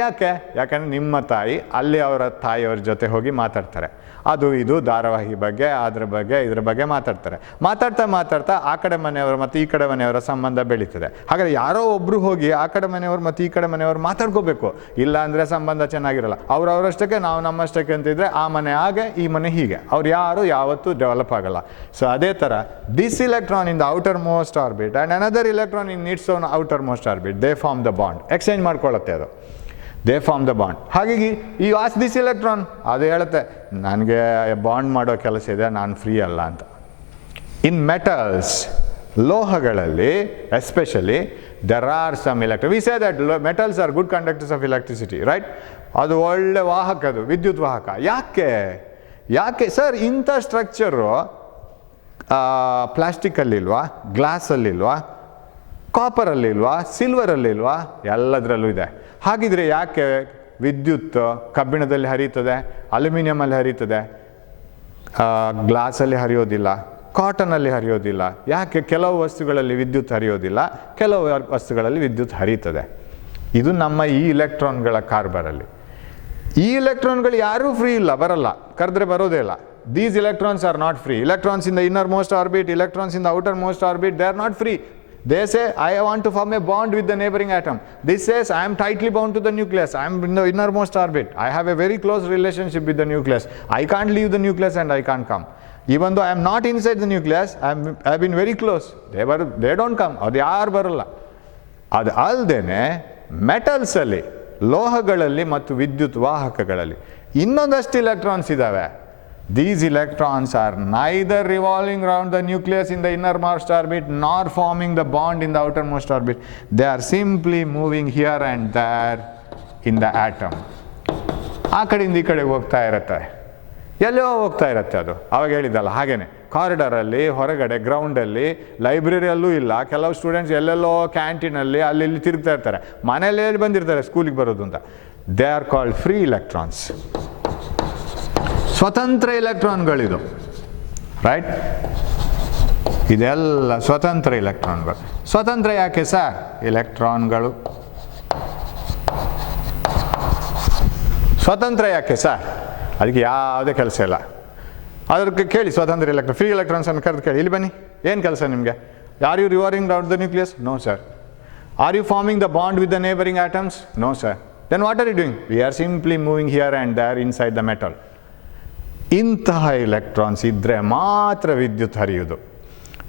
ಯಾಕಂದರೆ ನಿಮ್ಮ ತಾಯಿ ಅಲ್ಲಿ ಅವರ ತಾಯಿಯವ್ರ ಜೊತೆ ಹೋಗಿ ಮಾತಾಡ್ತಾರೆ, ಅದು ಇದು ಧಾರಾವಾಹಿ ಬಗ್ಗೆ ಅದ್ರ ಬಗ್ಗೆ ಇದ್ರ ಬಗ್ಗೆ ಮಾತಾಡ್ತಾರೆ. ಮಾತಾಡ್ತಾ ಆ ಕಡೆ ಮನೆಯವರು ಮತ್ತು ಈ ಕಡೆ ಮನೆಯವರ ಸಂಬಂಧ ಬೆಳೀತದೆ. ಹಾಗಾದರೆ ಯಾರೋ ಒಬ್ಬರು ಹೋಗಿ ಆ ಕಡೆ ಮನೆಯವರು ಮತ್ತು ಈ ಕಡೆ ಮನೆಯವರು ಮಾತಾಡ್ಕೋಬೇಕು, ಇಲ್ಲ ಅಂದರೆ ಸಂಬಂಧ ಚೆನ್ನಾಗಿರಲ್ಲ. ಅವರಷ್ಟಕ್ಕೆ ನಾವು ನಮ್ಮಷ್ಟಕ್ಕೆ ಅಂತಿದ್ರೆ ಆ ಮನೆ ಹಾಗೆ ಈ ಮನೆ ಹೀಗೆ, ಅವ್ರು ಯಾರು ಯಾವತ್ತೂ ಡೆವಲಪ್ ಆಗಲ್ಲ. ಸೊ ಅದೇ ಥರ this electron in the outermost orbit and another electron in its own outermost orbit, they form the bond, exchange ಮಾಡ್ಕೊಳ್ಳುತ್ತೆ ಅದು, ದೇ ಫಾರ್ಮ್ ದ ಬಾಂಡ್. ಹಾಗಾಗಿ ಈ ಆಸ್ ದಿಸ್ ಇಲೆಕ್ಟ್ರಾನ್ ಅದು ಹೇಳುತ್ತೆ ನನಗೆ ಬಾಂಡ್ ಮಾಡೋ ಕೆಲಸ ಇದೆ, ನಾನು ಫ್ರೀ ಅಲ್ಲ ಅಂತ. ಇನ್ ಮೆಟಲ್ಸ್, ಲೋಹಗಳಲ್ಲಿ especially there are some electron. We say that metals are good conductors of electricity, right? ಅದು ಒಳ್ಳೆ ವಾಹಕ, ಅದು ವಿದ್ಯುತ್ ವಾಹಕ. ಯಾಕೆ ಸರ್ ಇಂಥ ಸ್ಟ್ರಕ್ಚರು ಪ್ಲಾಸ್ಟಿಕ್ಕಲ್ಲಿಲ್ವಾ, ಗ್ಲಾಸಲ್ಲಿಲ್ವಾ, ಕಾಪರಲ್ಲಿಲ್ವಾ, ಸಿಲ್ವರಲ್ಲಿಲ್ವಾ? ಎಲ್ಲದರಲ್ಲೂ ಇದೆ. ಹಾಗಿದ್ರೆ ಯಾಕೆ ವಿದ್ಯುತ್ ಕಬ್ಬಿಣದಲ್ಲಿ ಹರಿಯುತ್ತದೆ, ಅಲ್ಯೂಮಿನಿಯಮಲ್ಲಿ ಹರಿಯುತ್ತದೆ, ಗ್ಲಾಸಲ್ಲಿ ಹರಿಯೋದಿಲ್ಲ, ಕಾಟನಲ್ಲಿ ಹರಿಯೋದಿಲ್ಲ? ಯಾಕೆ ಕೆಲವು ವಸ್ತುಗಳಲ್ಲಿ ವಿದ್ಯುತ್ ಹರಿಯೋದಿಲ್ಲ, ಕೆಲವು ವಸ್ತುಗಳಲ್ಲಿ ವಿದ್ಯುತ್ ಹರಿಯುತ್ತದೆ? ಇದು ನಮ್ಮ ಈ ಇಲೆಕ್ಟ್ರಾನ್ಗಳ ಕಾರ್ಬರಲ್ಲಿ. ಈ ಇಲೆಕ್ಟ್ರಾನ್ಗಳು ಯಾರೂ ಫ್ರೀ ಇಲ್ಲ, ಬರಲ್ಲ, ಕರೆದ್ರೆ ಬರೋದೇ ಇಲ್ಲ. These electrons are not free. Electrons in the innermost orbit, electrons in the outermost orbit, they are not free. They say, I want to form a bond with the neighboring atom. This says, I am tightly bound to the nucleus. I am in the innermost orbit. I have a very close relationship with the nucleus. I can't leave the nucleus and I can't come. Even though I am not inside the nucleus, I have been very close. They don't come. ಅದು ಯಾರು ಬರಲ್ಲ. ಅದು ಅಲ್ಲದೇನೆ ಮೆಟಲ್ಸಲ್ಲಿ, ಲೋಹಗಳಲ್ಲಿ ಮತ್ತು ವಿದ್ಯುತ್ ವಾಹಕಗಳಲ್ಲಿ ಇನ್ನೊಂದಷ್ಟು ಇಲೆಕ್ಟ್ರಾನ್ಸ್ ಇದ್ದಾವೆ. These electrons are neither revolving around the nucleus in the innermost orbit nor forming the bond in the outermost orbit. They are simply moving here and there in the atom. ಆ ಕಡೆಯಿಂದ ಈ ಕಡೆಗೆ ಹೋಗ್ತಾ ಇರುತ್ತೆ, ಎಲ್ಲೋ ಹೋಗ್ತಾ ಇರುತ್ತೆ. ಅದು ಅವಾಗ ಹೇಳಿದ್ದಲ್ಲ, ಹಾಗೇನೆ ಕಾರಿಡಾರಲ್ಲಿ, ಹೊರಗಡೆ ಗ್ರೌಂಡಲ್ಲಿ, ಲೈಬ್ರರಿಯಲ್ಲೂ ಇಲ್ಲ. ಕೆಲವು ಸ್ಟೂಡೆಂಟ್ಸ್ ಎಲ್ಲೆಲ್ಲೋ ಕ್ಯಾಂಟೀನಲ್ಲಿ ಅಲ್ಲಿ ಇಲ್ಲಿ ತಿರುಗ್ತಾ ಇರ್ತಾರೆ, ಮನೇಲಿ ಬಂದಿರ್ತಾರೆ ಸ್ಕೂಲಿಗೆ ಬರೋದು ಅಂತ. They are called free electrons. ಸ್ವತಂತ್ರ ಇಲೆಕ್ಟ್ರಾನ್ಗಳಿದು, ರೈಟ್? ಇದೆಲ್ಲ ಸ್ವತಂತ್ರ ಇಲೆಕ್ಟ್ರಾನ್ಗಳು. ಸ್ವತಂತ್ರ ಯಾಕೆ ಸರ್? ಇಲೆಕ್ಟ್ರಾನ್ಗಳು ಸ್ವತಂತ್ರ ಯಾಕೆ ಸರ್? ಅದಕ್ಕೆ ಯಾವುದೇ ಕೆಲಸ ಇಲ್ಲ. ಅದಕ್ಕೆ ಕೇಳಿ, ಸ್ವತಂತ್ರ ಇಲೆಕ್ಟ್ರಾನ್, ಫ್ರೀ ಎಲೆಕ್ಟ್ರಾನ್ಸ್ ಅನ್ನು ಕರೆದು ಕೇಳಿ, ಇಲ್ಲಿ ಬನ್ನಿ, ಏನು ಕೆಲಸ ನಿಮಗೆ? Are you revolving round the nucleus? No sir. Are you forming the bond with the neighbouring atoms? No sir. Then what are you doing? We are simply moving here and there inside the metal. ಇಂತಹ ಇಲೆಕ್ಟ್ರಾನ್ಸ್ ಇದ್ದರೆ ಮಾತ್ರ ವಿದ್ಯುತ್ ಹರಿಯುವುದು.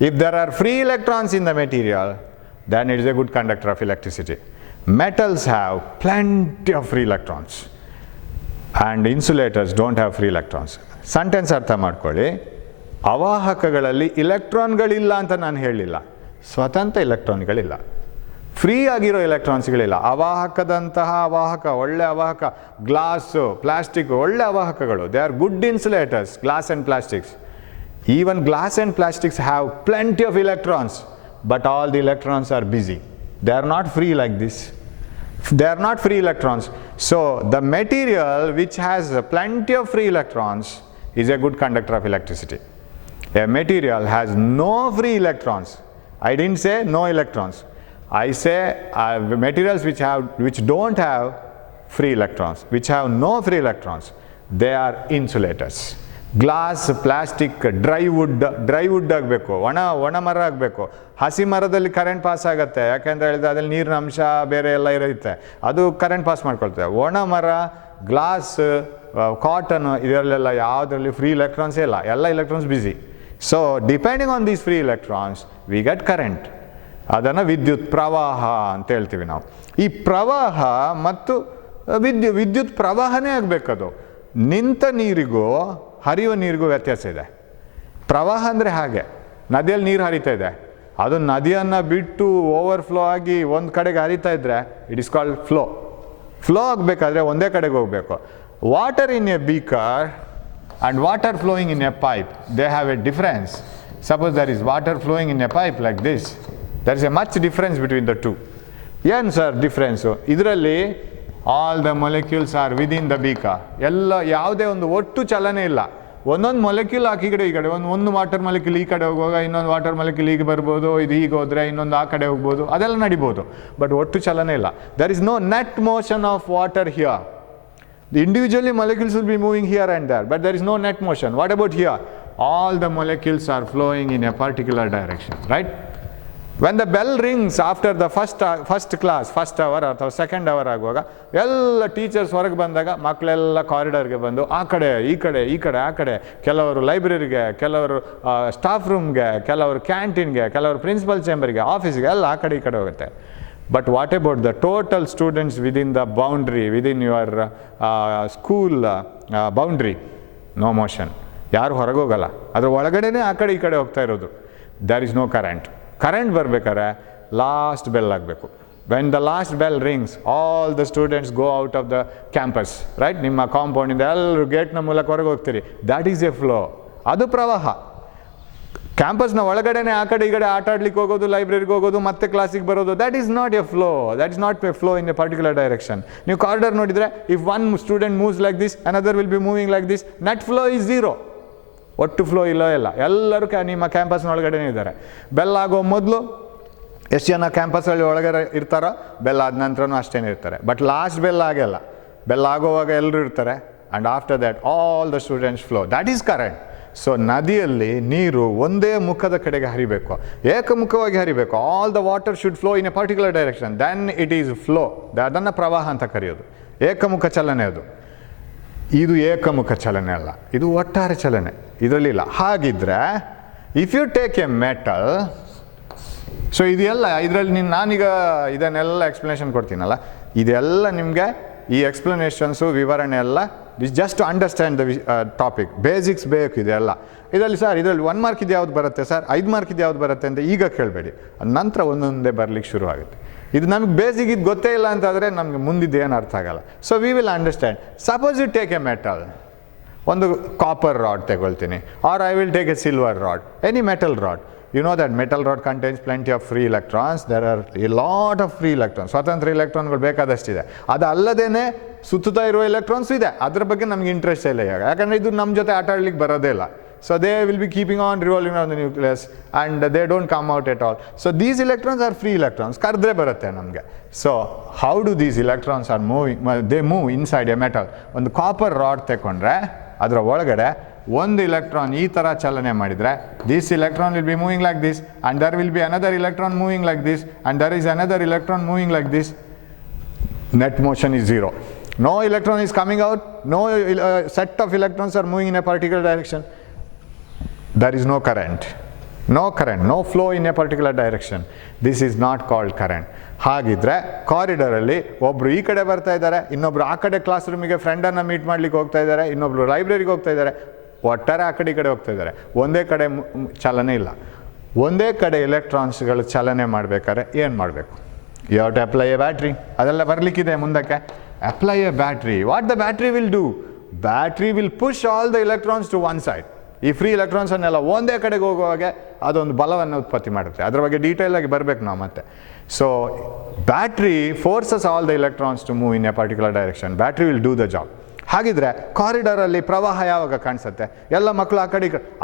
If there are free electrons in the material, then it is a good conductor of electricity. Metals have plenty of free electrons and insulators don't have free electrons. Sentence ಅರ್ಥ ಮಾಡ್ಕೊಳ್ಳಿ. ಅವಾಹಕಗಳಲ್ಲಿ ಇಲೆಕ್ಟ್ರಾನ್ಗಳಿಲ್ಲ ಅಂತ ನಾನು ಹೇಳಿಲ್ಲ, ಸ್ವತಂತ್ರ ಇಲೆಕ್ಟ್ರಾನ್ಗಳಿಲ್ಲ, ಫ್ರೀ ಆಗಿರೋ ಎಲೆಕ್ಟ್ರಾನ್ಸ್ಗಳಿಲ್ಲ. ಅವಾಹಕದಂತಹ ಅವಾಹಕ, ಒಳ್ಳೆ ಅವಾಹಕ, ಗ್ಲಾಸು, ಪ್ಲಾಸ್ಟಿಕ್, ಒಳ್ಳೆ ಅವಾಹಕಗಳು. They are good insulators, glass and plastics. Even glass and plastics have plenty of electrons, but all the electrons are busy. They are not free like this. They are not free electrons. So the material which has plenty of free electrons is a good conductor of electricity. A material has no free electrons. I didn't say no electrons. I say materials which don't have free electrons, which have no free electrons, they are insulators. Glass, plastic, dry wood ಆಗಬೇಕು, ಒಣ ಮರ ಆಗಬೇಕು. ಹಸಿ ಮರದಲ್ಲಿ ಕರೆಂಟ್ ಪಾಸ್ ಆಗುತ್ತೆ, ಯಾಕೆಂತ ಹೇಳಿದ್ರೆ ಅದ್ರಲ್ಲಿ ನೀರಿನ ಅಂಶ ಬೇರೆ ಎಲ್ಲ ಇರುತ್ತೆ, ಅದು ಕರೆಂಟ್ ಪಾಸ್ ಮಾಡ್ಕೊಳ್ತೇವೆ. ಒಣ ಮರ, ಗ್ಲಾಸ್, ಕಾಟನ್, ಇದರಲ್ಲೆಲ್ಲ ಯಾವುದರಲ್ಲಿ ಫ್ರೀ ಎಲೆಕ್ಟ್ರಾನ್ಸೇ ಇಲ್ಲ, ಎಲ್ಲ electrons busy. So depending on these free electrons we get current. ಅದನ್ನು ವಿದ್ಯುತ್ ಪ್ರವಾಹ ಅಂತ ಹೇಳ್ತೀವಿ ನಾವು. ಈ ಪ್ರವಾಹ ಮತ್ತು ವಿದ್ಯುತ್ ಪ್ರವಾಹನೇ ಆಗಬೇಕದು. ನಿಂತ ನೀರಿಗೂ ಹರಿಯುವ ನೀರಿಗೂ ವ್ಯತ್ಯಾಸ ಇದೆ. ಪ್ರವಾಹ ಅಂದರೆ ಹಾಗೆ, ನದಿಯಲ್ಲಿ ನೀರು ಹರಿತಾ ಇದೆ, ಅದು ನದಿಯನ್ನು ಬಿಟ್ಟು ಓವರ್ಫ್ಲೋ ಆಗಿ ಒಂದು ಕಡೆಗೆ ಹರಿತಾ ಇದ್ದರೆ it is called flow. Flow ಆಗಬೇಕಾದ್ರೆ ಒಂದೇ ಕಡೆಗೆ ಹೋಗಬೇಕು. Water in a beaker and water flowing in a pipe, they have a difference. Suppose there is water flowing in a pipe like this, there is a much difference between the two. ಏನು ಸರ್ ಡಿಫ್ರೆನ್ಸು? ಇದರಲ್ಲಿ all the molecules are within the beaker, ಎಲ್ಲ ಯಾವುದೇ ಒಂದು ಒಟ್ಟು ಚಲನೆ ಇಲ್ಲ. ಒಂದೊಂದು ಮೊಲೆಕ್ಯೂಲ್ ಹಾಕಿ ಈ ಕಡೆ ಒಂದು ವಾಟರ್ ಮೊಲೆಕ್ಯೂಲ್ ಈ ಕಡೆ ಹೋಗುವಾಗ ಇನ್ನೊಂದು ವಾಟರ್ ಮೊಲೆಕ್ಯೂಲ್ ಹೀಗೆ ಬರ್ಬೋದು, ಇದು ಹೀಗೆ ಹೋದರೆ ಇನ್ನೊಂದು ಆ ಕಡೆ ಹೋಗ್ಬೋದು, ಅದೆಲ್ಲ ನಡಿಬೋದು. ಬಟ್ ಒಟ್ಟು ಚಲನೆ ಇಲ್ಲ. There is no net motion of water here. Individually molecules will be moving here and there, but there is no net motion. What about here? All the molecules are flowing in a particular direction, right? When the bell rings after the first class, first hour ಅಥವಾ ಸೆಕೆಂಡ್ ಅವರ್ ಆಗುವಾಗ ಎಲ್ಲ ಟೀಚರ್ಸ್ ಹೊರಗೆ ಬಂದಾಗ ಮಕ್ಕಳೆಲ್ಲ ಕಾರಿಡಾರ್ಗೆ ಬಂದು ಆ ಕಡೆ ಈ ಕಡೆ ಆ ಕಡೆ, ಕೆಲವರು ಲೈಬ್ರರಿಗೆ, ಕೆಲವರು ಸ್ಟಾಫ್ ರೂಮ್ಗೆ, ಕೆಲವರು ಕ್ಯಾಂಟೀನ್ಗೆ, ಕೆಲವರು ಪ್ರಿನ್ಸಿಪಲ್ ಚೇಂಬರ್ಗೆ, ಆಫೀಸ್ಗೆ, ಎಲ್ಲ ಆ ಕಡೆ ಈ ಕಡೆ ಹೋಗುತ್ತೆ. But what about the total students within the boundary, within your school boundary? No motion. ಯಾರು ಹೊರಗೋಗಲ್ಲ, ಅದ್ರ ಒಳಗಡೆನೇ ಆ ಕಡೆ ಈ ಕಡೆ ಹೋಗ್ತಾ ಇರೋದು. There is no current. Current ಬರಬೇಕಾದ್ರೆ ಲಾಸ್ಟ್ ಬೆಲ್ ಆಗಬೇಕು. When the last bell rings, all the students go out of the campus, right? ನಿಮ್ಮ ಕಾಂಪೌಂಡಿಂದ ಎಲ್ಲರೂ ಗೇಟ್ನ ಮೂಲಕ ಹೊರಗೆ ಹೋಗ್ತೀರಿ. That is a flow. ಅದು ಪ್ರವಾಹ. ಕ್ಯಾಂಪಸ್ನ ಒಳಗಡೆನೆ ಆ ಕಡೆ ಈ ಕಡೆ ಆಟ ಆಡ್ಲಿಕ್ಕೆ ಹೋಗೋದು, ಲೈಬ್ರರಿಗೆ ಹೋಗೋದು, ಮತ್ತೆ ಕ್ಲಾಸಿಗೆ ಬರೋದು, that is not A flow. That is not A flow in a particular direction. ನೀವು ಕಾರಿಡಾರ್ ನೋಡಿದರೆ, if one student moves like this, another will be moving like this, net flow is zero. ಒಟ್ಟು ಫ್ಲೋ ಇಲ್ಲ. ಎಲ್ಲರೂ ನಿಮ್ಮ ಕ್ಯಾಂಪಸ್ನ ಒಳಗಡೆ ಇದ್ದಾರೆ. ಬೆಲ್ ಆಗೋ ಮೊದಲು ಎಷ್ಟು ಜನ ಕ್ಯಾಂಪಸ್ಸಲ್ಲಿ ಒಳಗಡೆ ಇರ್ತಾರೋ, ಬೆಲ್ ಆದ ನಂತರನೂ ಅಷ್ಟೇನೆ ಇರ್ತಾರೆ. ಬಟ್ ಲಾಸ್ಟ್ ಬೆಲ್ ಆಗಲ್ಲ. ಬೆಲ್ ಆಗೋವಾಗ ಎಲ್ಲರೂ ಇರ್ತಾರೆ, and after that all the students flow. That is current. So ನದಿಯಲ್ಲಿ ನೀರು ಒಂದೇ ಮುಖದ ಕಡೆಗೆ ಹರಿಬೇಕು, ಏಕಮುಖವಾಗಿ ಹರಿಬೇಕು. All the water should flow in a particular direction, then it is flow. ಅದನ್ನು ಪ್ರವಾಹ ಅಂತ ಕರೆಯೋದು. ಏಕಮುಖ ಚಲನೆ ಅದು. ಇದು ಏಕಮುಖ ಚಲನೆ ಅಲ್ಲ, ಇದು ಒಟ್ಟಾರೆ ಚಲನೆ, ಇದರಲ್ಲಿಲ್ಲ. ಹಾಗಿದ್ರೆ if you take a metal, so ಇದೆಲ್ಲ ಇದರಲ್ಲಿ ನಾನೀಗ ಇದನ್ನೆಲ್ಲ ಎಕ್ಸ್ಪ್ಲನೇಷನ್ ಕೊಡ್ತೀನಲ್ಲ, ಇದೆಲ್ಲ ನಿಮಗೆ ಈ ಎಕ್ಸ್ಪ್ಲನೇಷನ್ಸು ವಿವರಣೆ ಎಲ್ಲ just to understand the topic, basics ಬೇಕು ಇದೆಲ್ಲ. ಇದರಲ್ಲಿ ಸರ್ ಇದರಲ್ಲಿ 1 ಮಾರ್ಕ್ ಇದು ಯಾವ್ದು ಬರುತ್ತೆ ಸರ್, 5 ಮಾರ್ಕ್ ಇದು ಯಾವ್ದು ಬರುತ್ತೆ ಅಂತ ಈಗ ಕೇಳಬೇಡಿ. ನಂತರ ಒಂದೊಂದೇ ಬರಲಿಕ್ಕೆ ಶುರು ಆಗುತ್ತೆ. ಇದು ನಮಗೆ ಬೇಸಿಕ್ ಇದು ಗೊತ್ತೇ ಇಲ್ಲ ಅಂತಂದರೆ ನಮಗೆ ಮುಂದಿದ್ದು ಏನು ಅರ್ಥ ಆಗಲ್ಲ. So we will understand. Suppose you take a metal, ಒಂದು ಕಾಪರ್ ರಾಡ್ ತಗೊಳ್ತೀನಿ, or I will take a silver rod, any metal rod. You know that metal rod contains plenty of free electrons. There are a lot of free electrons. ಸ್ವತಂತ್ರ ಇಲೆಕ್ಟ್ರಾನ್ಗಳು ಬೇಕಾದಷ್ಟಿದೆ. ಅದು ಅಲ್ಲದೇನೆ ಸುತ್ತುತ್ತಾ ಇರುವ ಎಲೆಕ್ಟ್ರಾನ್ಸ್ ಇದೆ. ಅದ್ರ ಬಗ್ಗೆ ನಮಗೆ ಇಂಟ್ರೆಸ್ಟ್ ಇಲ್ಲ ಈಗ, ಯಾಕಂದರೆ ಇದು ನಮ್ಮ ಜೊತೆ ಆಟ ಆಡ್ಲಿಕ್ಕೆ ಬರೋದೇ ಇಲ್ಲ. So they will be keeping on revolving around the nucleus and they don't come out at all. So these electrons are free electrons. ಕರೆದ್ರೆ ಬರುತ್ತೆ ನಮಗೆ. So how do these electrons are moving? They move inside a metal. ಒಂದು ಕಾಪರ್ ರಾಡ್ ತಗೊಂಡ್ರೆ ಅದರ ಒಳಗಡೆ ಒಂದು ಎಲೆಕ್ಟ್ರಾನ್ ಈ ಥರ ಚಲನೆ ಮಾಡಿದರೆ, this electron will be moving like this, and there will be another electron moving like this, and there is another electron moving like this. Net motion is zero. No electron is coming out, no set of electrons are moving in a particular direction. There is no current. No current, no flow in a particular direction. This is not called current. ಹಾಗಿದ್ರೆ ಕಾರಿಡಾರಲ್ಲಿ ಒಬ್ಬರು ಈ ಕಡೆ ಬರ್ತಾ ಇದ್ದಾರೆ, ಇನ್ನೊಬ್ರು ಆ ಕಡೆ ಕ್ಲಾಸ್ ರೂಮಿಗೆ ಫ್ರೆಂಡನ್ನು ಮೀಟ್ ಮಾಡ್ಲಿಕ್ಕೆ ಹೋಗ್ತಾ ಇದ್ದಾರೆ, ಇನ್ನೊಬ್ರು ಲೈಬ್ರರಿಗೆ ಹೋಗ್ತಾ ಇದ್ದಾರೆ, ಒಟ್ಟಾರೆ ಆ ಕಡೆ ಈ ಕಡೆ ಹೋಗ್ತಾ ಇದ್ದಾರೆ. ಒಂದೇ ಕಡೆ ಚಲನೆ ಇಲ್ಲ. ಒಂದೇ ಕಡೆ ಎಲೆಕ್ಟ್ರಾನ್ಸ್ಗಳು ಚಲನೆ ಮಾಡಬೇಕಾದ್ರೆ ಏನು ಮಾಡಬೇಕು? You have to apply a battery. ಅದೆಲ್ಲ ಬರಲಿಕ್ಕಿದೆ ಮುಂದಕ್ಕೆ. Apply a battery. What the battery will do? Battery will push all the electrons to one side. ಈ ಫ್ರೀ ಎಲೆಕ್ಟ್ರಾನ್ಸನ್ನೆಲ್ಲ ಒಂದೇ ಕಡೆಗೆ ಹೋಗುವಾಗೆ ಅದೊಂದು ಬಲವನ್ನು ಉತ್ಪತ್ತಿ ಮಾಡುತ್ತೆ. ಅದರ ಬಗ್ಗೆ ಡೀಟೇಲ್ ಆಗಿ ಬರಬೇಕು ನಾವು ಮತ್ತೆ. So battery forces all the electrons to move in a particular direction. Battery will do the job. ಹಾಗಿದ್ರೆ ಕಾರಿಡಾರಲ್ಲಿ ಪ್ರವಾಹ ಯಾವಾಗ ಕಾಣಿಸುತ್ತೆ? ಎಲ್ಲ ಮಕ್ಕಳು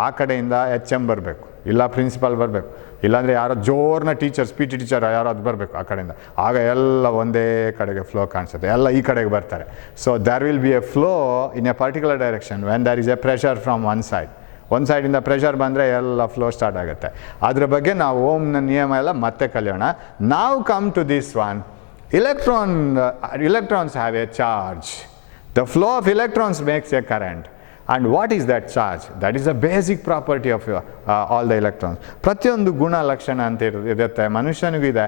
ಆ ಕಡೆಯಿಂದ HM ಬರಬೇಕು, ಇಲ್ಲ ಪ್ರಿನ್ಸಿಪಾಲ್ ಬರಬೇಕು, ಇಲ್ಲಾಂದರೆ ಯಾರೋ ಜೋರ್ನ ಟೀಚರ್ಸ್, PT ಟೀಚರ್ ಯಾರೋ ಅದು ಬರಬೇಕು ಆ ಕಡೆಯಿಂದ. ಆಗ ಎಲ್ಲ ಒಂದೇ ಕಡೆಗೆ ಫ್ಲೋ ಕಾಣಿಸುತ್ತೆ, ಎಲ್ಲ ಈ ಕಡೆಗೆ ಬರ್ತಾರೆ. So there will be A flow in a particular direction when there is A pressure from one side. ಒಂದು ಸೈಡಿಂದ ಪ್ರೆಷರ್ ಬಂದರೆ ಎಲ್ಲ ಫ್ಲೋ ಸ್ಟಾರ್ಟ್ ಆಗುತ್ತೆ. ಅದ್ರ ಬಗ್ಗೆ ನಾವು ಓಮ್ನ ನಿಯಮ ಎಲ್ಲ ಮತ್ತೆ ಕಲಿಯೋಣ. ನಾವು come to this one. electrons have a charge. The flow of electrons makes a current. And what is that charge? That is a basic property of all the electrons. ಪ್ರತಿಯೊಂದು ಗುಣಲಕ್ಷಣ ಅಂತ ಇರುತ್ತೆ, ಮನುಷ್ಯನಿಗೂ ಇದೆ.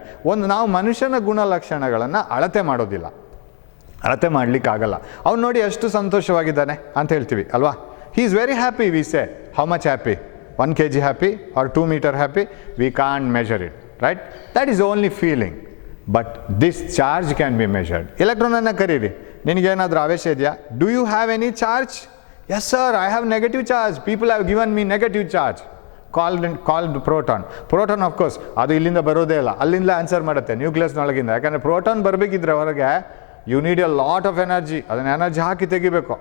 ನಾವು ಮನುಷ್ಯನ ಗುಣಲಕ್ಷಣಗಳನ್ನು ಅಳತೆ ಮಾಡೋದಿಲ್ಲ, ಅಳತೆ ಮಾಡಲಿಕ್ಕಾಗಲ್ಲ. ಅವ್ನು ನೋಡಿ ಎಷ್ಟು ಸಂತೋಷವಾಗಿದ್ದಾನೆ ಅಂತ ಹೇಳ್ತೀವಿ ಅಲ್ವಾ? He is very happy, we say. How much happy? 1 kg happy or 2 meter happy? We can't measure it, right? That is only feeling. But this charge can be measured. ಎಲೆಕ್ಟ್ರಾನನ್ನು ಕರೀರಿ, ನಿನಗೇನಾದರೂ ಆವೇಶ ಇದೆಯಾ? Do you have any charge? Yes sir, I have negative charge. People have given me negative charge. Called proton. Proton of course, ಅದು ಇಲ್ಲಿಂದ ಬರೋದೇ ಇಲ್ಲ, ಅಲ್ಲಿಂದ ಆನ್ಸರ್ ಮಾಡುತ್ತೆ ನ್ಯೂಕ್ಲಿಯಸ್ನೊಳಗಿಂದ. ಯಾಕಂದರೆ ಪ್ರೋಟಾನ್ ಬರಬೇಕಿದ್ರೆ ಹೊರಗೆ you need a lot of energy. ಅದನ್ನು ಎನರ್ಜಿ ಹಾಕಿ ತೆಗಿಬೇಕು.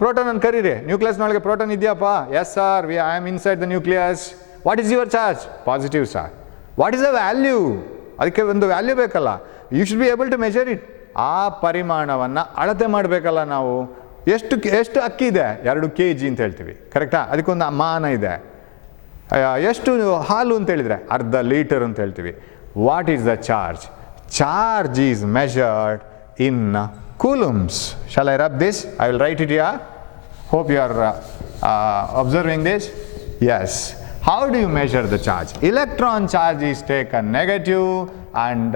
ಪ್ರೋಟಾನನ್ನು ಕರೀರಿ, ನ್ಯೂಕ್ಲಿಯಸ್ನೊಳಗೆ ಪ್ರೋಟಾನ್ ಇದೆಯಪ್ಪ, yes sir, I am inside the nucleus. What is your charge? Positive sir. What is the value? ಅದಕ್ಕೆ ಒಂದು ವ್ಯಾಲ್ಯೂ ಬೇಕಲ್ಲ, you should be able to measure it. ಆ ಪರಿಮಾಣವನ್ನು ಅಳತೆ ಮಾಡಬೇಕಲ್ಲ ನಾವು. ಎಷ್ಟು ಅಕ್ಕಿ ಇದೆ? 2 kg ಅಂತ ಹೇಳ್ತೀವಿ, ಕರೆಕ್ಟಾ? ಅದಕ್ಕೊಂದು ಮಾನ ಇದೆ. ಎಷ್ಟು ಹಾಲು ಅಂತ ಹೇಳಿದರೆ ಅರ್ಧ ಲೀಟರ್ ಅಂತ ಹೇಳ್ತೀವಿ. What is the charge? Charge is measured in coulombs. Shall I rub this? I will write it here. Hope you are observing this. Yes. How do you measure the charge? Electron charge is taken negative and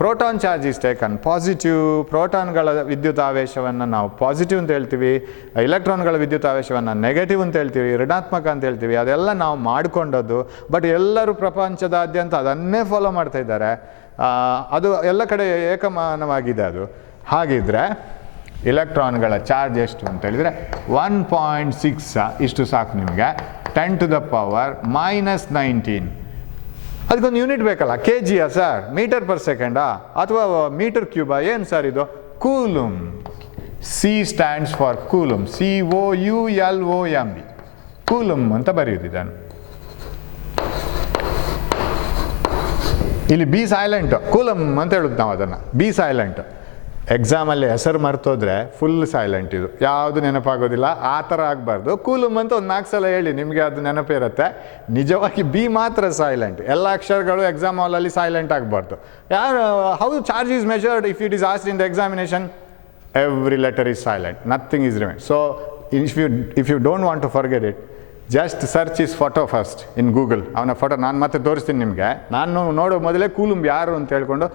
proton charge is taken positive. ಪ್ರೋಟಾನ್ಗಳ ವಿದ್ಯುತಾವೇಶವನ್ನು ನಾವು ಪಾಸಿಟಿವ್ ಅಂತ ಹೇಳ್ತೀವಿ, ಇಲೆಕ್ಟ್ರಾನ್ಗಳ ವಿದ್ಯುತಾವೇಶವನ್ನು ನೆಗೆಟಿವ್ ಅಂತ ಹೇಳ್ತೀವಿ, ಋಣಾತ್ಮಕ ಅಂತ ಹೇಳ್ತೀವಿ. ಅದೆಲ್ಲ ನಾವು ಮಾಡಿಕೊಂಡದ್ದು. ಬಟ್ ಎಲ್ಲರೂ ಪ್ರಪಂಚದಾದ್ಯಂತ ಅದನ್ನೇ ಫಾಲೋ ಮಾಡ್ತಾ ಇದ್ದಾರೆ. ಅದು ಎಲ್ಲ ಕಡೆ ಏಕಮಾನವಾಗಿದೆ ಅದು. ಹಾಗಿದ್ರೆ ಇಲೆಕ್ಟ್ರಾನ್ಗಳ ಚಾರ್ಜ್ ಎಷ್ಟು ಅಂತ ಹೇಳಿದರೆ 1.6 ಇಷ್ಟು ಸಾಕು ನಿಮಗೆ. 10⁻⁻19. ಅದಕ್ಕೊಂದು ಯೂನಿಟ್ ಬೇಕಲ್ಲ, ಕೆ ಜಿಯಾ ಸರ್, ಮೀಟರ್ ಪರ್ ಸೆಕೆಂಡಾ ಅಥವಾ ಮೀಟರ್ ಕ್ಯೂಬಾ? ಏನು ಸರ್ ಇದು? ಕೂಲುಮ್. ಸಿ ಸ್ಟ್ಯಾಂಡ್ಸ್ ಫಾರ್ ಕೂಲುಮ್, COULOMB, ಕೂಲುಮ್ ಅಂತ ಬರೆಯುತ್ತಿದ್ದಾನೆ. ಇಲ್ಲಿ ಬಿ ಸೈಲೆಂಟ್, ಕೂಲಮ್ ಅಂತ ಹೇಳುದು ನಾವು ಅದನ್ನು, ಬಿ ಸೈಲೆಂಟ್. ಎಕ್ಸಾಮಲ್ಲಿ ಹೆಸರು ಮರ್ತೋದ್ರೆ ಫುಲ್ ಸೈಲೆಂಟ್, ಇದು ಯಾವುದು ನೆನಪಾಗೋದಿಲ್ಲ. ಆ ಥರ ಆಗಬಾರ್ದು. ಕೂಲುಮ್ ಅಂತ ಒಂದು 4 ಸಲ ಹೇಳಿ, ನಿಮಗೆ ಅದು ನೆನಪಿರುತ್ತೆ. ನಿಜವಾಗಿ ಬಿ ಮಾತ್ರ ಸೈಲೆಂಟ್. ಎಲ್ಲ ಅಕ್ಷರಗಳು ಎಕ್ಸಾಮ್ ಹಾಲಲ್ಲಿ ಸೈಲೆಂಟ್ ಆಗಬಾರ್ದು. How charge is measured if it is asked in the examination? Every letter is silent, nothing is remain. So if you don't want to forget it, just search his photo first in Google. ಅವನ ಫೋಟೋ ನಾನು ಮತ್ತೆ ತೋರಿಸ್ತೀನಿ ನಿಮಗೆ. ನಾನು ನೋಡೋ ಮೊದಲೇ ಕೂಲುಂಬ್ ಯಾರು ಅಂತ ಹೇಳ್ಕೊಂಡು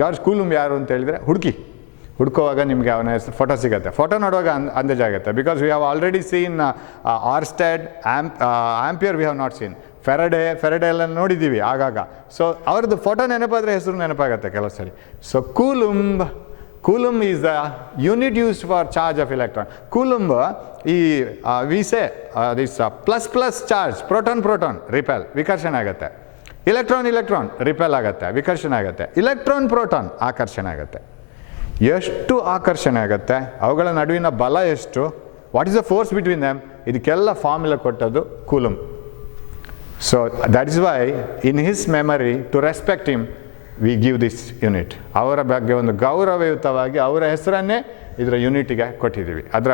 ಜಾರ್ಜ್ ಕೂಲುಂಬ್ ಯಾರು ಅಂತ ಹೇಳಿದರೆ ಹುಡುಕುವಾಗ ನಿಮಗೆ ಅವನ ಹೆಸರು ಫೋಟೋ ಸಿಗುತ್ತೆ. ಫೋಟೋ ನೋಡುವಾಗ ಅಂದಾಜಾಗುತ್ತೆ. Because we have already seen Oersted, Ampere we have not seen. Faraday ಎಲ್ಲ ನೋಡಿದ್ದೀವಿ ಆಗಾಗ. ಸೊ ಅವ್ರದ್ದು ಫೋಟೋ ನೆನಪಾದರೆ ಹೆಸರು ನೆನಪಾಗುತ್ತೆ ಕೆಲವು ಸರಿ. So coulomb is the unit used for charge of electron. Coulomb we say this plus charge, proton repel, ವಿಕರ್ಷಣೆ ಆಗುತ್ತೆ. ಇಲೆಕ್ಟ್ರಾನ್ ರಿಪೆಲ್ ಆಗುತ್ತೆ, ವಿಕರ್ಷಣೆ ಆಗುತ್ತೆ. ಪ್ರೋಟಾನ್ ಆಕರ್ಷಣೆ ಆಗುತ್ತೆ. ಎಷ್ಟು ಆಕರ್ಷಣೆ ಆಗುತ್ತೆ, ಅವುಗಳ ನಡುವಿನ ಬಲ ಎಷ್ಟು, what is the force between them, ಇದಕ್ಕೆಲ್ಲ ಫಾರ್ಮುಲಾ ಕೊಟ್ಟದ್ದು Coulomb. So that is why in his memory, to respect him, we give this unit. ಅವರ ಬಗ್ಗೆ ಒಂದು ಗೌರವಯುತವಾಗಿ ಅವರ ಹೆಸರನ್ನೇ ಇದರ ಯೂನಿಟಿಗೆ ಕೊಟ್ಟಿದ್ದೀವಿ, ಅದರ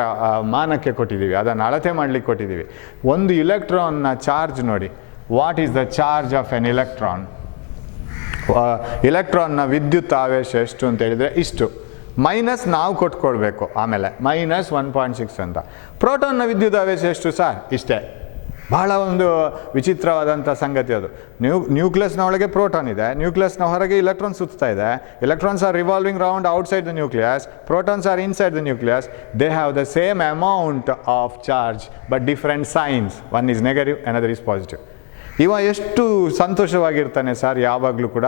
ಮಾನಕ್ಕೆ ಕೊಟ್ಟಿದ್ದೀವಿ, ಅದನ್ನು ಅಳತೆ ಮಾಡಲಿಕ್ಕೆ ಕೊಟ್ಟಿದ್ದೀವಿ. ಒಂದು ಇಲೆಕ್ಟ್ರಾನ್ನ ಚಾರ್ಜ್ ನೋಡಿ. What is the charge of an electron? ಇಲೆಕ್ಟ್ರಾನ್ನ ವಿದ್ಯುತ್ ಆವೇಶ ಎಷ್ಟು ಅಂತ ಹೇಳಿದರೆ ಇಷ್ಟು. ಮೈನಸ್ ನಾವು ಕೊಟ್ಕೊಳ್ಬೇಕು, ಆಮೇಲೆ -1.6 ಅಂತ. ಪ್ರೋಟಾನ್ನ ವಿದ್ಯುತ್ ಆವೇಶ ಎಷ್ಟು ಸರ್? ಇಷ್ಟೇ. ಬಹಳ ಒಂದು ವಿಚಿತ್ರವಾದಂಥ ಸಂಗತಿ ಅದು. ನ್ಯೂಕ್ಲಿಯಸ್ನ ಒಳಗೆ ಪ್ರೋಟಾನ್ ಇದೆ, ನ್ಯೂಕ್ಲಿಯಸ್ನ ಹೊರಗೆ ಇಲೆಕ್ಟ್ರಾನ್ ಸುತ್ತಾ ಇದೆ. Electrons are revolving round outside the nucleus, protons are inside the nucleus. They have the same amount of charge but different signs. One is negative, another is positive. ಇವ ಎಷ್ಟು ಸಂತೋಷವಾಗಿರ್ತಾನೆ ಸರ್ ಯಾವಾಗಲೂ ಕೂಡ,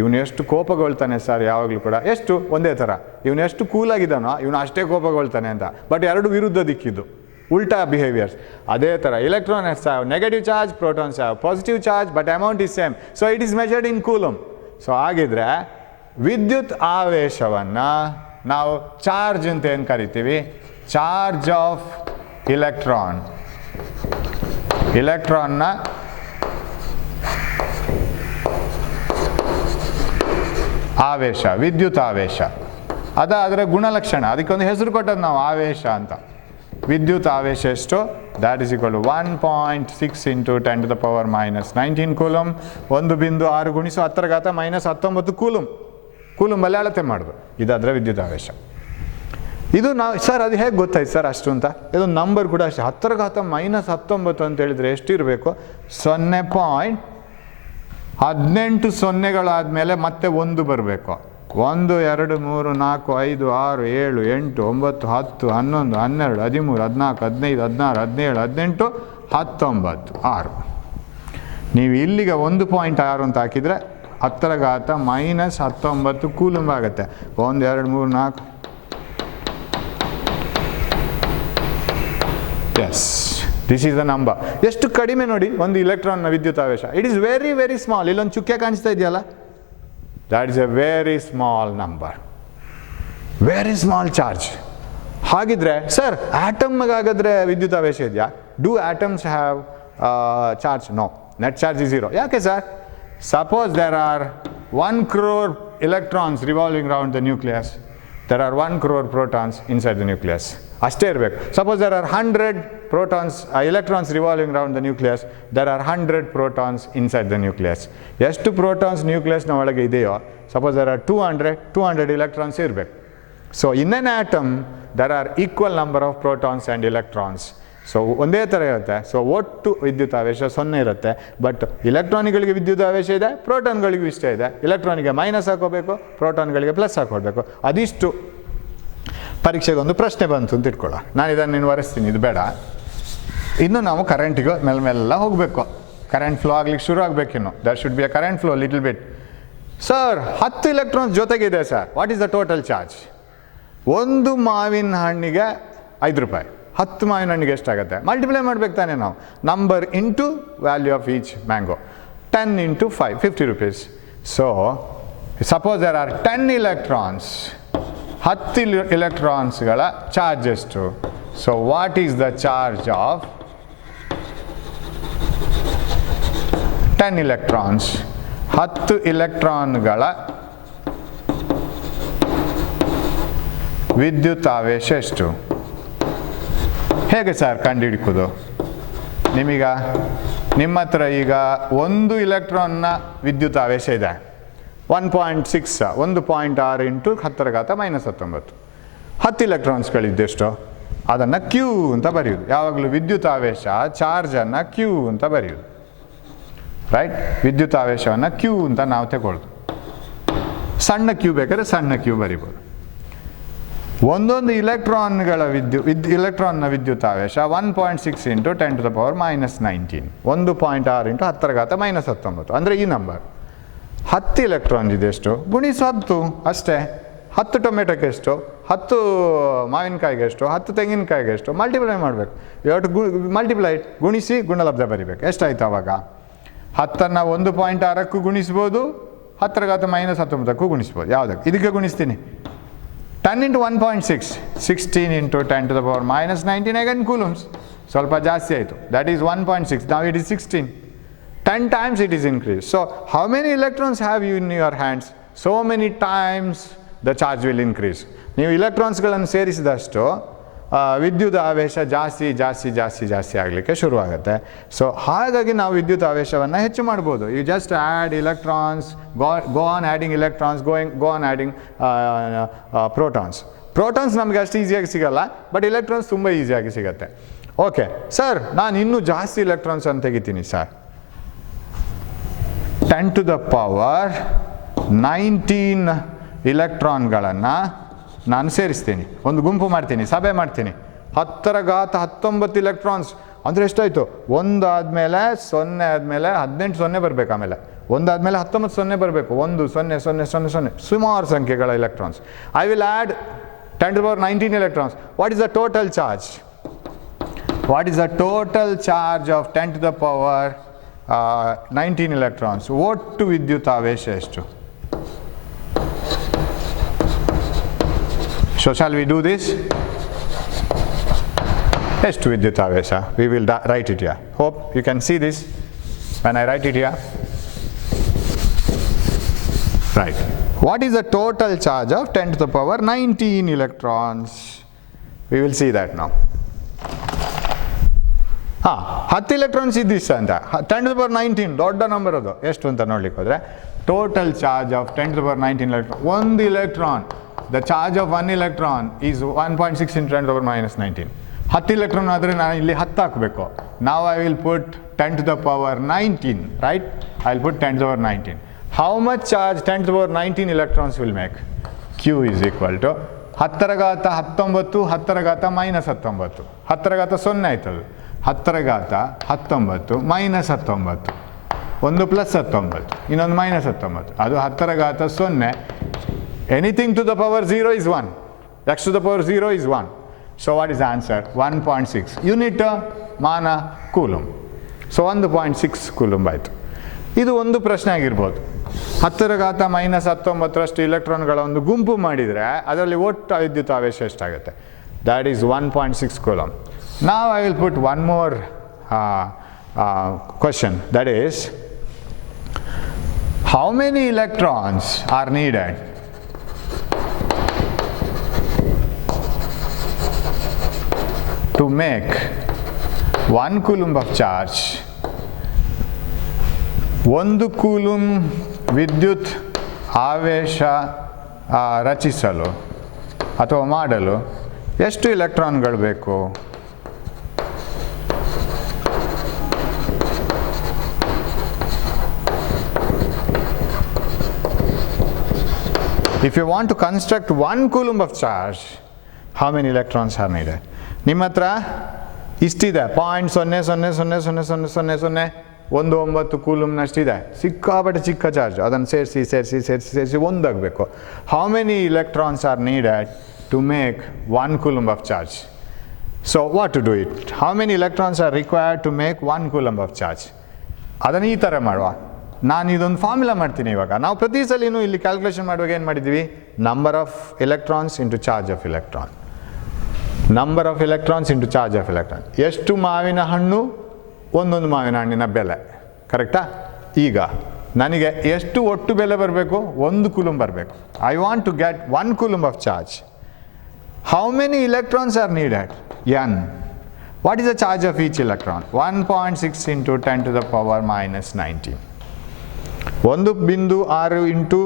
ಇವನು ಎಷ್ಟು ಕೋಪಗೊಳ್ತಾನೆ ಸರ್ ಯಾವಾಗಲೂ ಕೂಡ, ಎಷ್ಟು ಒಂದೇ ಥರ. ಇವನು ಎಷ್ಟು ಕೂಲಾಗಿದ್ದಾನೋ ಇವನು ಅಷ್ಟೇ ಕೋಪಗೊಳ್ತಾನೆ ಅಂತ. ಬಟ್ ಎರಡು ವಿರುದ್ಧ ದಿಕ್ಕಿದ್ದು, ಉಲ್ಟಾ ಬಿಹೇವಿಯರ್ಸ್. ಅದೇ ಥರ electrons have negative charge, protons have positive charge, but amount is same. So it is measured in coulomb. So ಆಗಿದ್ರೆ ವಿದ್ಯುತ್ ಆವೇಶವನ್ನು ನಾವು ಚಾರ್ಜ್ ಅಂತ ಏನು ಕರಿತೀವಿ? ಚಾರ್ಜ್ ಆಫ್ ಇಲೆಕ್ಟ್ರಾನ್ನ ಆವೇಶ, ವಿದ್ಯುತ್ ಆವೇಶ, ಅದರ ಗುಣಲಕ್ಷಣ. ಅದಕ್ಕೊಂದು ಹೆಸರು ಕೊಟ್ಟದ್ದು ನಾವು, ಆವೇಶ ಅಂತ. ವಿದ್ಯುತ್ ಆವೇಶ ಎಷ್ಟು? That is equal to 1.6 × 10⁻⁻19 coulomb. 1.6 × 10⁻⁻19 ಕೂಲಂಬಲ್ಲಿ ಅಳತೆ ಮಾಡೋದು. ಇದು ಅದರ ವಿದ್ಯುತ್ ಆವೇಶ. ಇದು ನಾವು ಸರ್ ಅದು ಹೇಗೆ ಗೊತ್ತಾಯ್ತು ಸರ್ ಅಷ್ಟು ಅಂತ? ಇದೊಂದು ನಂಬರ್ ಕೂಡ ಅಷ್ಟೇ. 10⁻⁻19 ಅಂತ ಹೇಳಿದರೆ ಎಷ್ಟಿರಬೇಕು? 0.18 ಸೊನ್ನೆಗಳಾದಮೇಲೆ ಮತ್ತೆ 1 ಬರಬೇಕು. 1 2 3 4 5 6 7 8 9 10 11 12 13 14 15 16 17 18 19 ನೀವು ಇಲ್ಲಿಗೆ 1.6 ಅಂತ ಹಾಕಿದರೆ 10⁻⁻19 ಕೂಲಂಬ್ ಆಗುತ್ತೆ. 1 2 3 4. Yes, this is the number. ಎಷ್ಟು ಕಡಿಮೆ ನೋಡಿ ಒಂದು ಇಲೆಕ್ಟ್ರಾನ್ನ ವಿದ್ಯುತ್ ಆವೇಶ. It is very very small. ಇಲ್ಲೊಂದು ಚುಕ್ಕೆ ಕಾಣಿಸ್ತಾ ಇದೆಯಲ್ಲ, that is a very small number, very small charge. ಹಾಗಿದ್ರೆ ಸರ್ ಆಟಮ್ಗಾಗಾದ್ರೆ ವಿದ್ಯುತಾವೇಶ ಇದೆಯಾ? Do atoms have charge? No, net charge is 0. ಯಾಕೆ sir? Suppose there are 1 crore electrons revolving around the nucleus, there are 1 crore protons inside the nucleus. ಅಷ್ಟೇ ಇರಬೇಕು. Suppose there are 100 protons, electrons revolving around the nucleus, there are 100 protons inside the nucleus. ಎಷ್ಟು ಪ್ರೋಟಾನ್ಸ್ ನ್ಯೂಕ್ಲಿಯಸ್ನ ಒಳಗೆ ಇದೆಯೋ, ಸಪೋಸ್ there are 200 electrons ಇರಬೇಕು. So in an atom there are equal number of protons and electrons. So ಒಂದೇ ಥರ ಇರುತ್ತೆ. ಸೊ ಒಟ್ಟು ವಿದ್ಯುತಾವೇಶ 0 ಇರುತ್ತೆ. ಬಟ್ ಇಲೆಕ್ಟ್ರಾನಿಗಳಿಗೆ ವಿದ್ಯುತಾವೇಶ ಇದೆ, ಪ್ರೋಟಾನ್ಗಳಿಗೂ ಇಷ್ಟ ಇದೆ. ಇಲೆಕ್ಟ್ರಾನಿಗೆ ಮೈನಸ್ ಹಾಕೋಬೇಕು, ಪ್ರೋಟಾನ್ಗಳಿಗೆ ಪ್ಲಸ್ ಹಾಕೋಬೇಕು. ಅದಿಷ್ಟು ಪರೀಕ್ಷೆಗೆ ಒಂದು ಪ್ರಶ್ನೆ ಬಂತು ಅಂತ ಇಟ್ಕೊಳ್ಳೋ. ನಾನು ಇದನ್ನು ವರೆಸ್ತೀನಿ, ಇದು ಬೇಡ. ಇನ್ನು ನಾವು ಕರೆಂಟಿಗೆ ಮೆಲ್ಲ ಹೋಗಬೇಕು. ಕರೆಂಟ್ ಫ್ಲೋ ಆಗ್ಲಿಕ್ಕೆ ಶುರು ಆಗಬೇಕಿನ್ನು. There should be a current flow little bit. Sir 10 electrons ಜೊತೆಗಿದೆ sir, what is the total charge? ಒಂದು ಮಾವಿನ ಹಣ್ಣಿಗೆ 5 ರೂಪಾಯಿ. 10 ಮಾವಿನ ಹಣ್ಣಿಗೆ ಎಷ್ಟಾಗುತ್ತೆ? ಮಲ್ಟಿಪ್ಲೈ ಮಾಡ್ಬೇಕು ತಾನೇ ನಾವು. Number into value of each mango. 10 into 5, 50 rupees. So suppose there are 10 electrons, 10 electronsಗಳ ಚಾರ್ಜ್ ಎಷ್ಟು? So what is the charge of 10 electrons? 10 electronಗಳ ವಿದ್ಯುತಾವೇಶ ಎಷ್ಟು? ಹೇಗೆ ಸರ್ ಕಂಡುಹಿಡಿಕೋದು? ನಿಮೀಗ ನಿಮ್ಮ ಹತ್ರ ಈಗ 1 electronನ ವಿದ್ಯುತಾವೇಶ ಇದೆ, 1.6, 1.6 ಇಂಟು 10⁻⁻⁹. 10 electronsಗಳಿದ್ದೆಷ್ಟು? ಅದನ್ನು ಕ್ಯೂ ಅಂತ ಬರೆಯುವುದು. ಯಾವಾಗಲೂ ವಿದ್ಯುತಾವೇಶ ಚಾರ್ಜನ್ನು ಕ್ಯೂ ಅಂತ ಬರೆಯುವುದು, ರೈಟ್? ವಿದ್ಯುತಾವೇಶವನ್ನು ಕ್ಯೂ ಅಂತ ನಾವು ತಗೊಳ್ಳೋದು. ಸಣ್ಣ ಕ್ಯೂ ಬೇಕಾದ್ರೆ ಸಣ್ಣ ಕ್ಯೂ ಬರಿಬೋದು. ಒಂದೊಂದು ಇಲೆಕ್ಟ್ರಾನ್ಗಳ ಇಲೆಕ್ಟ್ರಾನ್ನ ವಿದ್ಯುತಾವೇಶ 1.6 ಇಂಟು 10⁻⁻⁹. 1.6 ಇಂಟು 10⁻⁻⁹. ಅಂದರೆ ಈ ನಂಬರ್. 10 electron ಇದೆಷ್ಟು? ಗುಣಿಸು 10 ಅಷ್ಟೇ. 10 ಟೊಮೆಟೊಗೆ ಎಷ್ಟು? 10 ಮಾವಿನಕಾಯಿಗೆ ಎಷ್ಟು? 10 ತೆಂಗಿನಕಾಯಿಗೆ ಎಷ್ಟು? ಮಲ್ಟಿಪ್ಲೈ ಮಾಡಬೇಕು. ಇವತ್ತು ಮಲ್ಟಿಪ್ಲೈ ಗುಣಿಸಿ ಗುಣಲಬ್ಧ ಬರಿಬೇಕು. ಎಷ್ಟಾಯ್ತು ಆವಾಗ? 10ನ್ನು 1.6ಕ್ಕೂ ಗುಣಿಸ್ಬೋದು, 10⁻⁻⁹ ಗುಣಿಸ್ಬೋದು. ಯಾವುದಕ್ಕೆ? ಇದಕ್ಕೆ ಗುಣಿಸ್ತೀನಿ. 10 into 1.6, 16 into 10⁻⁻⁹ again coulombs. ಸ್ವಲ್ಪ ಜಾಸ್ತಿ ಆಯಿತು. That is 1.6. Now it is 16. 10 times it is increased. So how many electrons have you in your hands? So many times the charge will increase. ನೀವು ಇಲೆಕ್ಟ್ರಾನ್ಸ್ಗಳನ್ನು ಸೇರಿಸಿದಷ್ಟು ವಿದ್ಯುತ್ ಆವೇಶ ಜಾಸ್ತಿ ಜಾಸ್ತಿ ಜಾಸ್ತಿ ಜಾಸ್ತಿ ಆಗಲಿಕ್ಕೆ ಶುರುವಾಗುತ್ತೆ. ಸೊ ಹಾಗಾಗಿ ನಾವು ವಿದ್ಯುತ್ ಆವೇಶವನ್ನು ಹೆಚ್ಚು ಮಾಡ್ಬೋದು. You just add electrons, go on adding electrons, go on adding protons. Protons ನಮಗೆ ಅಷ್ಟು ಈಸಿಯಾಗಿ ಸಿಗಲ್ಲ, ಬಟ್ ಇಲೆಕ್ಟ್ರಾನ್ಸ್ ತುಂಬ ಈಸಿಯಾಗಿ ಸಿಗುತ್ತೆ. ಓಕೆ ಸರ್, ನಾನು ಇನ್ನೂ ಜಾಸ್ತಿ ಇಲೆಕ್ಟ್ರಾನ್ಸ್ ಅಂತ ತೆಗಿತೀನಿ ಸರ್. 10⁻⁹ ಇಲೆಕ್ಟ್ರಾನ್ಗಳನ್ನು ನಾನು ಸೇರಿಸ್ತೀನಿ, ಒಂದು ಗುಂಪು ಮಾಡ್ತೀನಿ, ಸಭೆ ಮಾಡ್ತೀನಿ. 10⁻⁻⁹ ಇಲೆಕ್ಟ್ರಾನ್ಸ್ ಅಂದರೆ ಎಷ್ಟಾಯಿತು? 1 ಆದಮೇಲೆ 0 ಆದಮೇಲೆ 18 0 ಬರಬೇಕು. ಆಮೇಲೆ 1 ಆದಮೇಲೆ 19 0 ಬರಬೇಕು. 1 0 0 0 0 ಸುಮಾರು ಸಂಖ್ಯೆಗಳ electrons. I will add 10⁻⁹ electrons. What is the total charge? What is the total charge of 10⁻⁹ electrons? ಒಟ್ಟು ವಿದ್ಯುತಾವೇಶ ಎಷ್ಟು? So shall we do this? ಎಷ್ಟು ವಿದ್ಯುತಾವೇಶ? We will write it here. Hope you can see this when I write it here. Right. What is the total charge of 10⁻⁹ electrons? We will see that now. 10 electrons ಇದ್ದಿಷ್ಟು ಅಂತ. 10⁻⁹ ದೊಡ್ಡ ನಂಬರ್ ಅದು. ಎಷ್ಟು ಅಂತ ನೋಡ್ಲಿಕ್ಕೆ ಹೋದರೆ ಟೋಟಲ್ ಚಾರ್ಜ್ ಆಫ್ 10⁻⁹ electron. ಒಂದು electron, the charge of 1 electron is 1.6 into 10⁻⁹. 10 electron ಆದರೆ ನಾನು ಇಲ್ಲಿ 10 ಹಾಕಬೇಕು. Now I will put 10⁻⁹, right? I will put 10⁻⁹. How much charge 10⁻⁹ electrons will make? Q is equal to 10⁻⁻⁹, 10⁻⁻⁻⁹. 10⁻0 ಆಯ್ತದು. 10⁻⁻⁹ -19. ಒಂದು +19, ಇನ್ನೊಂದು -19. ಅದು 10⁻0. Anything to the power 0 is 1. X to the power 0 is 1. So what is the answer? 1.6. Unit ಮಾನ ಕೂಲಂಬ್. ಸೊ 1.6 ಕೂಲಂಬ್ ಆಯಿತು. ಇದು ಒಂದು ಪ್ರಶ್ನೆ ಆಗಿರ್ಬೋದು. 10⁻⁻⁹ ಇಲೆಕ್ಟ್ರಾನ್ಗಳ ಒಂದು ಗುಂಪು ಮಾಡಿದರೆ ಅದರಲ್ಲಿ ಒಟ್ಟು ವಿದ್ಯುತ್ ಆವೇಶ ಎಷ್ಟಾಗುತ್ತೆ? that is 1.6 coulomb. Now I will put one more question, that is, how many electrons are needed to make 1 coulomb of charge, 1 ಕೂಲುಮ್ ವಿದ್ಯುತ್ ಆವೇಶ ರಚಿಸಲು ಅಥವಾ ಮಾಡಲು ಎಷ್ಟು ಎಲೆಕ್ಟ್ರಾನ್ಗಳು ಬೇಕು? If you want to construct 1 coulomb of charge, how many electrons are needed? ನಿಮ್ಮ ಹತ್ರ ಇಷ್ಟಿದೆ, 0.00000019 ಕೂಲುಮ್ನಷ್ಟಿದೆ, ಸಿಕ್ಕಾಪಟ್ಟೆ ಚಿಕ್ಕ ಚಾರ್ಜ್. ಅದನ್ನು ಸೇರಿಸಿ ಒಂದಾಗಬೇಕು. How many electrons are needed to make 1 coulomb of charge? So what to do it? How many electrons are required to make 1 coulomb of charge? ಅದನ್ನು ಈ ಥರ ಮಾಡುವ. ನಾನು ಇದೊಂದು ಫಾರ್ಮುಲಾ ಮಾಡ್ತೀನಿ ಇವಾಗ. ನಾವು ಪ್ರತಿ ಸಲಿನೂ ಇಲ್ಲಿ ಕ್ಯಾಲ್ಕುಲೇಷನ್ ಮಾಡುವಾಗ ಏನು ಮಾಡಿದ್ದೀವಿ? Number of electrons into charge of electron, number of electrons into charge of electron. ಎಷ್ಟು ಮಾವಿನ ಹಣ್ಣು, ಒಂದೊಂದು ಮಾವಿನ ಹಣ್ಣಿನ ಬೆಲೆ, ಕರೆಕ್ಟಾ? ಈಗ ನನಗೆ ಎಷ್ಟು ಒಟ್ಟು ಬೆಲೆ ಬರಬೇಕು? 1 coulomb ಬರಬೇಕು. I want to get 1 coulomb of charge. How many electrons are needed? n. What is the charge of each electron? 1.6 into 10⁻⁻19. 1.6 into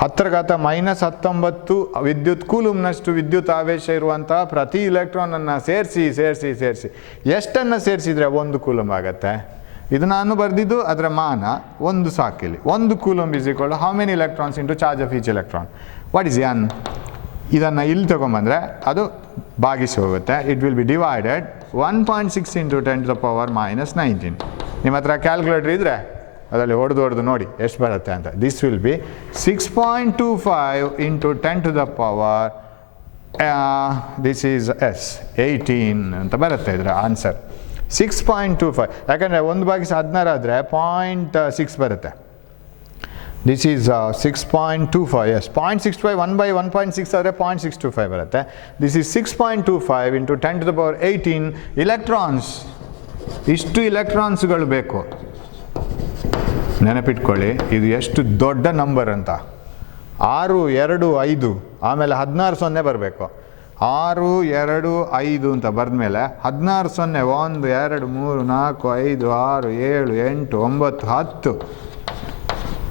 10⁻⁻19 ವಿದ್ಯುತ್ ಕೂಲುಮ್ನಷ್ಟು ವಿದ್ಯುತ್ ಆವೇಶ ಇರುವಂತಹ ಪ್ರತಿ ಇಲೆಕ್ಟ್ರಾನನ್ನು ಸೇರಿಸಿ ಎಷ್ಟನ್ನು ಸೇರಿಸಿದರೆ 1 coulomb ಆಗುತ್ತೆ? ಇದು ನಾನು ಬರೆದಿದ್ದು ಅದರ ಮಾನ, ಒಂದು ಸಾಕಿಲ್ಲಿ. 1 coulomb is equal how many electrons into charge of each electron. What is n? ಇದನ್ನು ಇಲ್ಲಿ ತೊಗೊಂಬಂದರೆ ಅದು ಭಾಗಿಸಿ ಹೋಗುತ್ತೆ. It will be divided 1.6 into 10⁻⁻19. ನಿಮ್ಮ ಹತ್ರ ಕ್ಯಾಲ್ಕುಲೇಟರ್ ಇದ್ದರೆ ಅದರಲ್ಲಿ ಹೊಡೆದು ನೋಡಿ ಎಷ್ಟು ಬರುತ್ತೆ ಅಂತ. This will be 6.25 into 10⁻, this is 18 ಅಂತ ಬರುತ್ತೆ ಇದರ ಆನ್ಸರ್. 6.25, ಯಾಕಂದರೆ 1/16 ಆದರೆ 0.6 ಬರುತ್ತೆ. ದಿಸ್ ಈಸ್ 6.25, ಎಸ್ 0.65, 1/1.6 ಆದರೆ 0.625 ಬರುತ್ತೆ. This is 6.25 into 10⁻18 electrons. ಇಷ್ಟು ಎಲೆಕ್ಟ್ರಾನ್ಸ್ಗಳು ಬೇಕು. ನೆನಪಿಟ್ಕೊಳ್ಳಿ, ಇದು ಎಷ್ಟು ದೊಡ್ಡ ನಂಬರ್ ಅಂತ. 6, 2, 5 ಆಮೇಲೆ 16 0 ಬರಬೇಕು. 6, 2, 5 ಅಂತ ಬರೆದ್ಮೇಲೆ 16 0, 1, 2, 3, 4, 5, 6, 7, 8, 9, 10,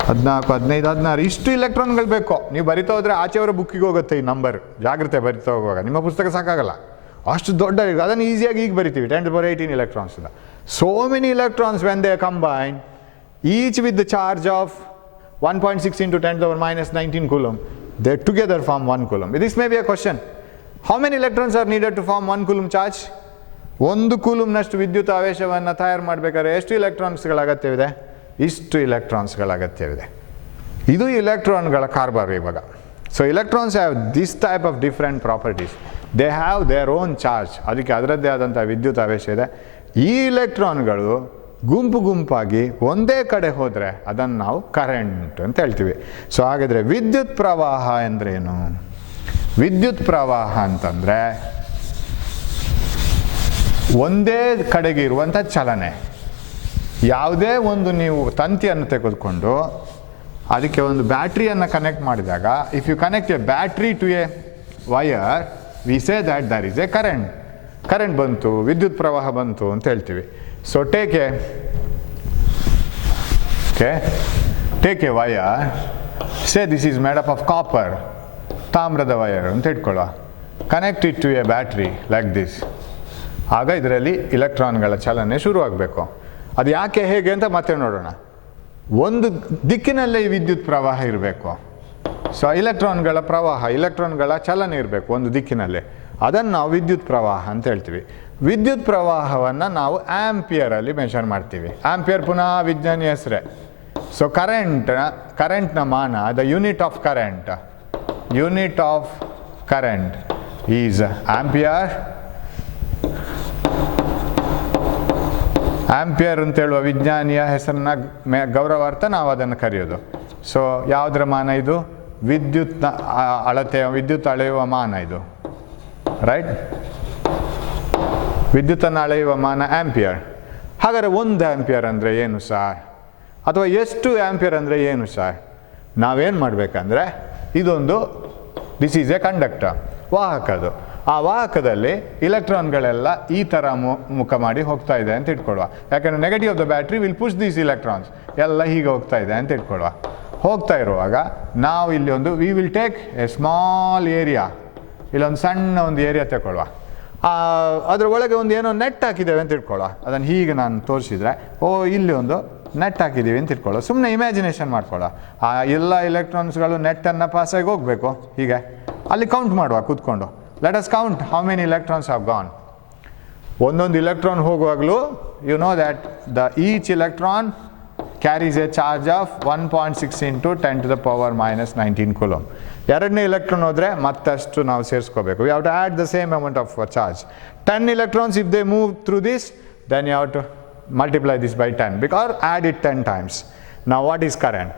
14, 15, 16 ಇಷ್ಟು ಇಲೆಕ್ಟ್ರಾನ್ಗಳು ಬೇಕು. ನೀವು ಬರಿತಾ ಹೋದರೆ ಆಚೆಯವರ ಬುಕ್ಕಿಗೆ ಹೋಗುತ್ತೆ ಈ ನಂಬರ್. ಜಾಗ್ರತೆ ಬರಿತಾ ಹೋಗುವಾಗ, ನಿಮ್ಮ ಪುಸ್ತಕ ಸಾಕಾಗಲ್ಲ, ಅಷ್ಟು ದೊಡ್ಡ. ಅದನ್ನು ಈಸಿಯಾಗಿ ಈಗ ಬರಿತೀವಿ, 10⁻18 electrons. So many electrons when they combine, each with the charge of 1.6 into 10⁻⁻19 coulomb, they together form 1 coulomb. This may be a question. How many electrons are needed to form 1 coulomb charge? 1 ಕೂಲುಮ್ನಷ್ಟು ವಿದ್ಯುತ್ ಆವೇಶವನ್ನು ತಯಾರು ಮಾಡಬೇಕಾದ್ರೆ ಎಷ್ಟು ಎಲೆಕ್ಟ್ರಾನ್ಸ್ಗಳ ಅಗತ್ಯವಿದೆ? ಇಷ್ಟು ಎಲೆಕ್ಟ್ರಾನ್ಸ್ಗಳ ಅಗತ್ಯವಿದೆ. ಇದು ಎಲೆಕ್ಟ್ರಾನ್ಗಳ ಕಾರ್ಬಾರ್ ಇವಾಗ. So electrons have this type of different properties. They have their own charge. ಅದಕ್ಕೆ ಅದರದ್ದೇ ಆದಂಥ ವಿದ್ಯುತ್ ಆವೇಶ ಇದೆ. ಈ ಎಲೆಕ್ಟ್ರಾನ್ಗಳು ಗುಂಪಾಗಿ ಒಂದೇ ಕಡೆ ಹೋದರೆ ಅದನ್ನು ನಾವು ಕರೆಂಟ್ ಅಂತ ಹೇಳ್ತೀವಿ. ಸೊ ಹಾಗಾದರೆ ವಿದ್ಯುತ್ ಪ್ರವಾಹ ಎಂದರೇನು? ವಿದ್ಯುತ್ ಪ್ರವಾಹ ಅಂತಂದರೆ ಒಂದೇ ಕಡೆಗೆ ಇರುವಂಥ ಚಲನೆ. ಯಾವುದೇ ಒಂದು ನೀವು ತಂತಿಯನ್ನು ತೆಗೆದುಕೊಂಡು ಅದಕ್ಕೆ ಒಂದು ಬ್ಯಾಟ್ರಿಯನ್ನು ಕನೆಕ್ಟ್ ಮಾಡಿದಾಗ, if you connect a battery to a wire, we say that there is a current ಬಂತು, ವಿದ್ಯುತ್ ಪ್ರವಾಹ ಬಂತು ಅಂತ ಹೇಳ್ತೀವಿ. So take a wire, say this is made up of copper, ತಾಮ್ರದ ವಯರ್ ಅಂತ ಇಟ್ಕೊಳ್ಳೋ. Connect it to a battery like this. ಆಗ ಇದರಲ್ಲಿ ಇಲೆಕ್ಟ್ರಾನ್ಗಳ ಚಲನೆ ಶುರುವಾಗಬೇಕು. ಅದು ಯಾಕೆ ಹೇಗೆ ಅಂತ ಮತ್ತೆ ನೋಡೋಣ. ಒಂದು ದಿಕ್ಕಿನಲ್ಲೇ ಈ ವಿದ್ಯುತ್ ಪ್ರವಾಹ ಇರಬೇಕು. ಸೊ ಇಲೆಕ್ಟ್ರಾನ್ಗಳ ಪ್ರವಾಹ, ಇಲೆಕ್ಟ್ರಾನ್ಗಳ ಚಲನೆ ಇರಬೇಕು ಒಂದು ದಿಕ್ಕಿನಲ್ಲಿ. ಅದನ್ನು ನಾವು ವಿದ್ಯುತ್ ಪ್ರವಾಹ ಅಂತ ಹೇಳ್ತೀವಿ. ವಿದ್ಯುತ್ ಪ್ರವಾಹವನ್ನು ನಾವು ಆಂಪಿಯರಲ್ಲಿ ಮೆಷರ್ ಮಾಡ್ತೀವಿ. ಆಂಪಿಯರ್ ಪುನಃ ವಿಜ್ಞಾನಿ ಹೆಸರೇ. ಸೊ ಕರೆಂಟ್ನ ಮಾನ, the unit of current is ampere. Ampere ಅಂತ ಹೇಳುವ ವಿಜ್ಞಾನಿಯ ಹೆಸರನ್ನ ಗೌರವಾರ್ಥ ನಾವು ಅದನ್ನು ಕರೆಯೋದು. ಸೊ ಯಾವುದರ ಮಾನ ಇದು? ವಿದ್ಯುತ್ ಅಳೆಯುವ ಮಾನ ಇದು. ರೈಟ್. ವಿದ್ಯುತ್ತನ್ನು ಅಳೆಯುವ ಮಾನ ಆಂಪಿಯರ್. ಹಾಗಾದರೆ 1 ಆಂಪಿಯರ್ ಅಂದರೆ ಏನು ಸರ್, ಅಥವಾ ಎಷ್ಟು ಆಂಪಿಯರ್ ಅಂದರೆ ಏನು ಸರ್? ನಾವೇನು ಮಾಡಬೇಕಂದ್ರೆ, ಇದೊಂದು ದಿಸ್ ಈಸ್ ಎ ಕಂಡಕ್ಟರ್, ವಾಹಕದು. ಆ ವಾಹಕದಲ್ಲಿ ಇಲೆಕ್ಟ್ರಾನ್ಗಳೆಲ್ಲ ಈ ಥರ ಮುಖ ಮಾಡಿ ಹೋಗ್ತಾ ಇದೆ ಅಂತ ಇಟ್ಕೊಳ್ಳುವ. ಯಾಕಂದರೆ negative of the battery will push these electrons, ಎಲ್ಲ ಹೀಗೆ ಹೋಗ್ತಾ ಇದೆ ಅಂತ ಇಟ್ಕೊಳ್ಳುವ. ಹೋಗ್ತಾ ಇರುವಾಗ ನಾವು ಇಲ್ಲಿ ಒಂದು we will take A small area, ಇಲ್ಲೊಂದು ಸಣ್ಣ ಒಂದು ಏರಿಯಾ ತಗೊಳ್ಳುವ. ಅದರ ಒಳಗೆ ಒಂದು ಏನೋ ನೆಟ್ ಹಾಕಿದ್ದೇವೆ ಅಂತ ಇಟ್ಕೊಳ್ಳುವ. ಅದನ್ನು ಹೀಗೆ ನಾನು ತೋರಿಸಿದರೆ, ಇಲ್ಲಿ ಒಂದು ನೆಟ್ ಹಾಕಿದ್ದೀವಿ ಅಂತ ಇಟ್ಕೊಳ್ಳೋ. ಸುಮ್ಮನೆ ಇಮ್ಯಾಜಿನೇಷನ್ ಮಾಡ್ಕೊಳ್ಳೋ. ಆ ಎಲ್ಲ ಇಲೆಕ್ಟ್ರಾನ್ಸ್ಗಳು ನೆಟ್ಟನ್ನು ಪಾಸಾಗಿ ಹೋಗಬೇಕು. ಹೀಗೆ ಅಲ್ಲಿ ಕೌಂಟ್ ಮಾಡುವ ಕೂತ್ಕೊಂಡು. Let us count how many electrons have gone. ಒಂದೊಂದು ಇಲೆಕ್ಟ್ರಾನ್ ಹೋಗುವಾಗಲೂ you know that each electron carries a charge of 1.6 × 10⁻⁻19 coulomb. ಎರಡನೇ ಇಲೆಕ್ಟ್ರಾನ್ ಹೋದರೆ ಮತ್ತಷ್ಟು ನಾವು ಸೇರಿಸ್ಕೋಬೇಕು. We have to add the same amount of charge. 10 electrons if they move through this, then you have to multiply this by 10 because add it 10 times. Now what is current?